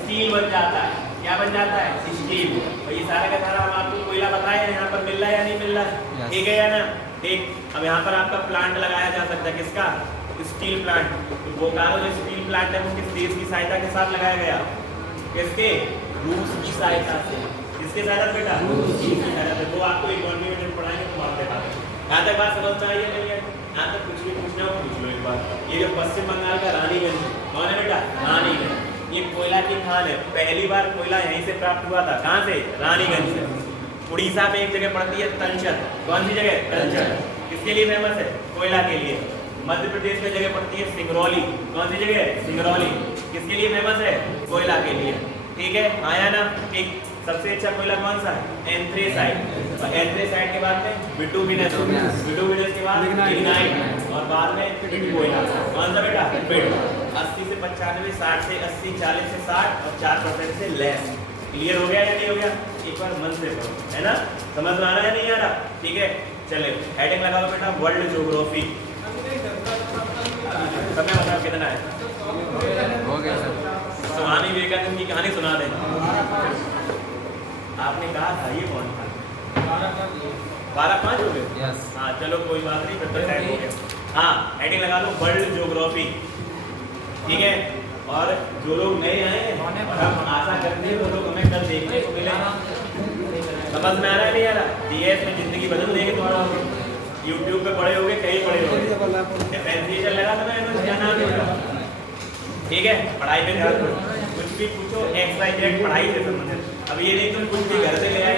स्टील बन जाता है। क्या बन जाता है? स्टील। और ये सारा का सारा हम आपको कोयला बताया है, यहाँ पर मिल रहा है या नहीं मिल रहा है? ठीक है या ना? ठीक। अब यहाँ पर आपका प्लांट लगाया जा सकता है, किसका? Steel plant. तो बोकारो जो स्टील प्लांट है वो किस देश की सहायता के साथ लगाया गया? किसके? रूस की सहायता से। किसके सहायता से बेटा? रूस की सहायता से। वो आपको इकोनॉमी में पढ़ाएंगे तो बात बता दें। यहाँ तक बात समझ में आई है नहीं है? यहाँ तक कुछ भी पूछना हो पूछ लो एक बार। ये जो पश्चिम बंगाल का रानीगंज कौन है बेटा? रानीगंज। ये कोयला की खान है। पहली बार कोयला यहीं से प्राप्त हुआ था। कहाँ से? रानीगंज से। उड़ीसा में एक जगह पड़ती है तलचर। कौन सी जगह? तलचर। किसके लिए फेमस है? कोयला के लिए। मध्य प्रदेश में जगह पड़ती है सिंगरौली। कौन सी जगह? सिंगरौली। किसके लिए फेमस है? कोयला के लिए। ठीक है, आया ना? ठीक। सबसे अच्छा कोयला कौन सा है? एंथ्रेसाइट। और एंथ्रेसाइट के बाद में बिटुमिनस, बिटुमिनस के बाद लिग्नाइट, और बाद में पिट कोयला। कौन सा बेटा? पिट। 80 से 95, 60 से 80, 40 से 60 और 4% से लेस। क्लियर हो गया या नहीं हो गया? एक बार मन से पढ़ो, है ना? समझ में आ रहा है नहीं आ रहा? ठीक है, चले हेडिंग लगाओ बेटा, वर्ल्ड ज्योग्राफी। समय बताओ कितना है? हो गया सर। स्वामी विवेकानंद की कहानी सुना दें। आपने कहा था ये कौन था? 12-5 हो गए? यस। हाँ चलो कोई बात नहीं, फिर तो टाइम हो गया। हाँ हेडिंग लगा लो वर्ल्ड ज्योग्राफी। ठीक है, और जो लोग नए आए हैं और हम आशा करते हैं वो लोग हमें कल देखने को मिले। समझ में आ रहा है नहीं आ रहा? डीएस में जिंदगी बदल देंगे तुम्हारा। यूट्यूब पे पढ़े होगे, कहीं पढ़े होगे। डिफरेंशिएशन लगा तो मैं क्या नाम है? ठीक है, पढ़ाई पे ध्यान दो। कुछ भी पूछो XYZ पढ़ाई से संबंधित। अब ये नहीं तुम कुछ भी घर से ले आए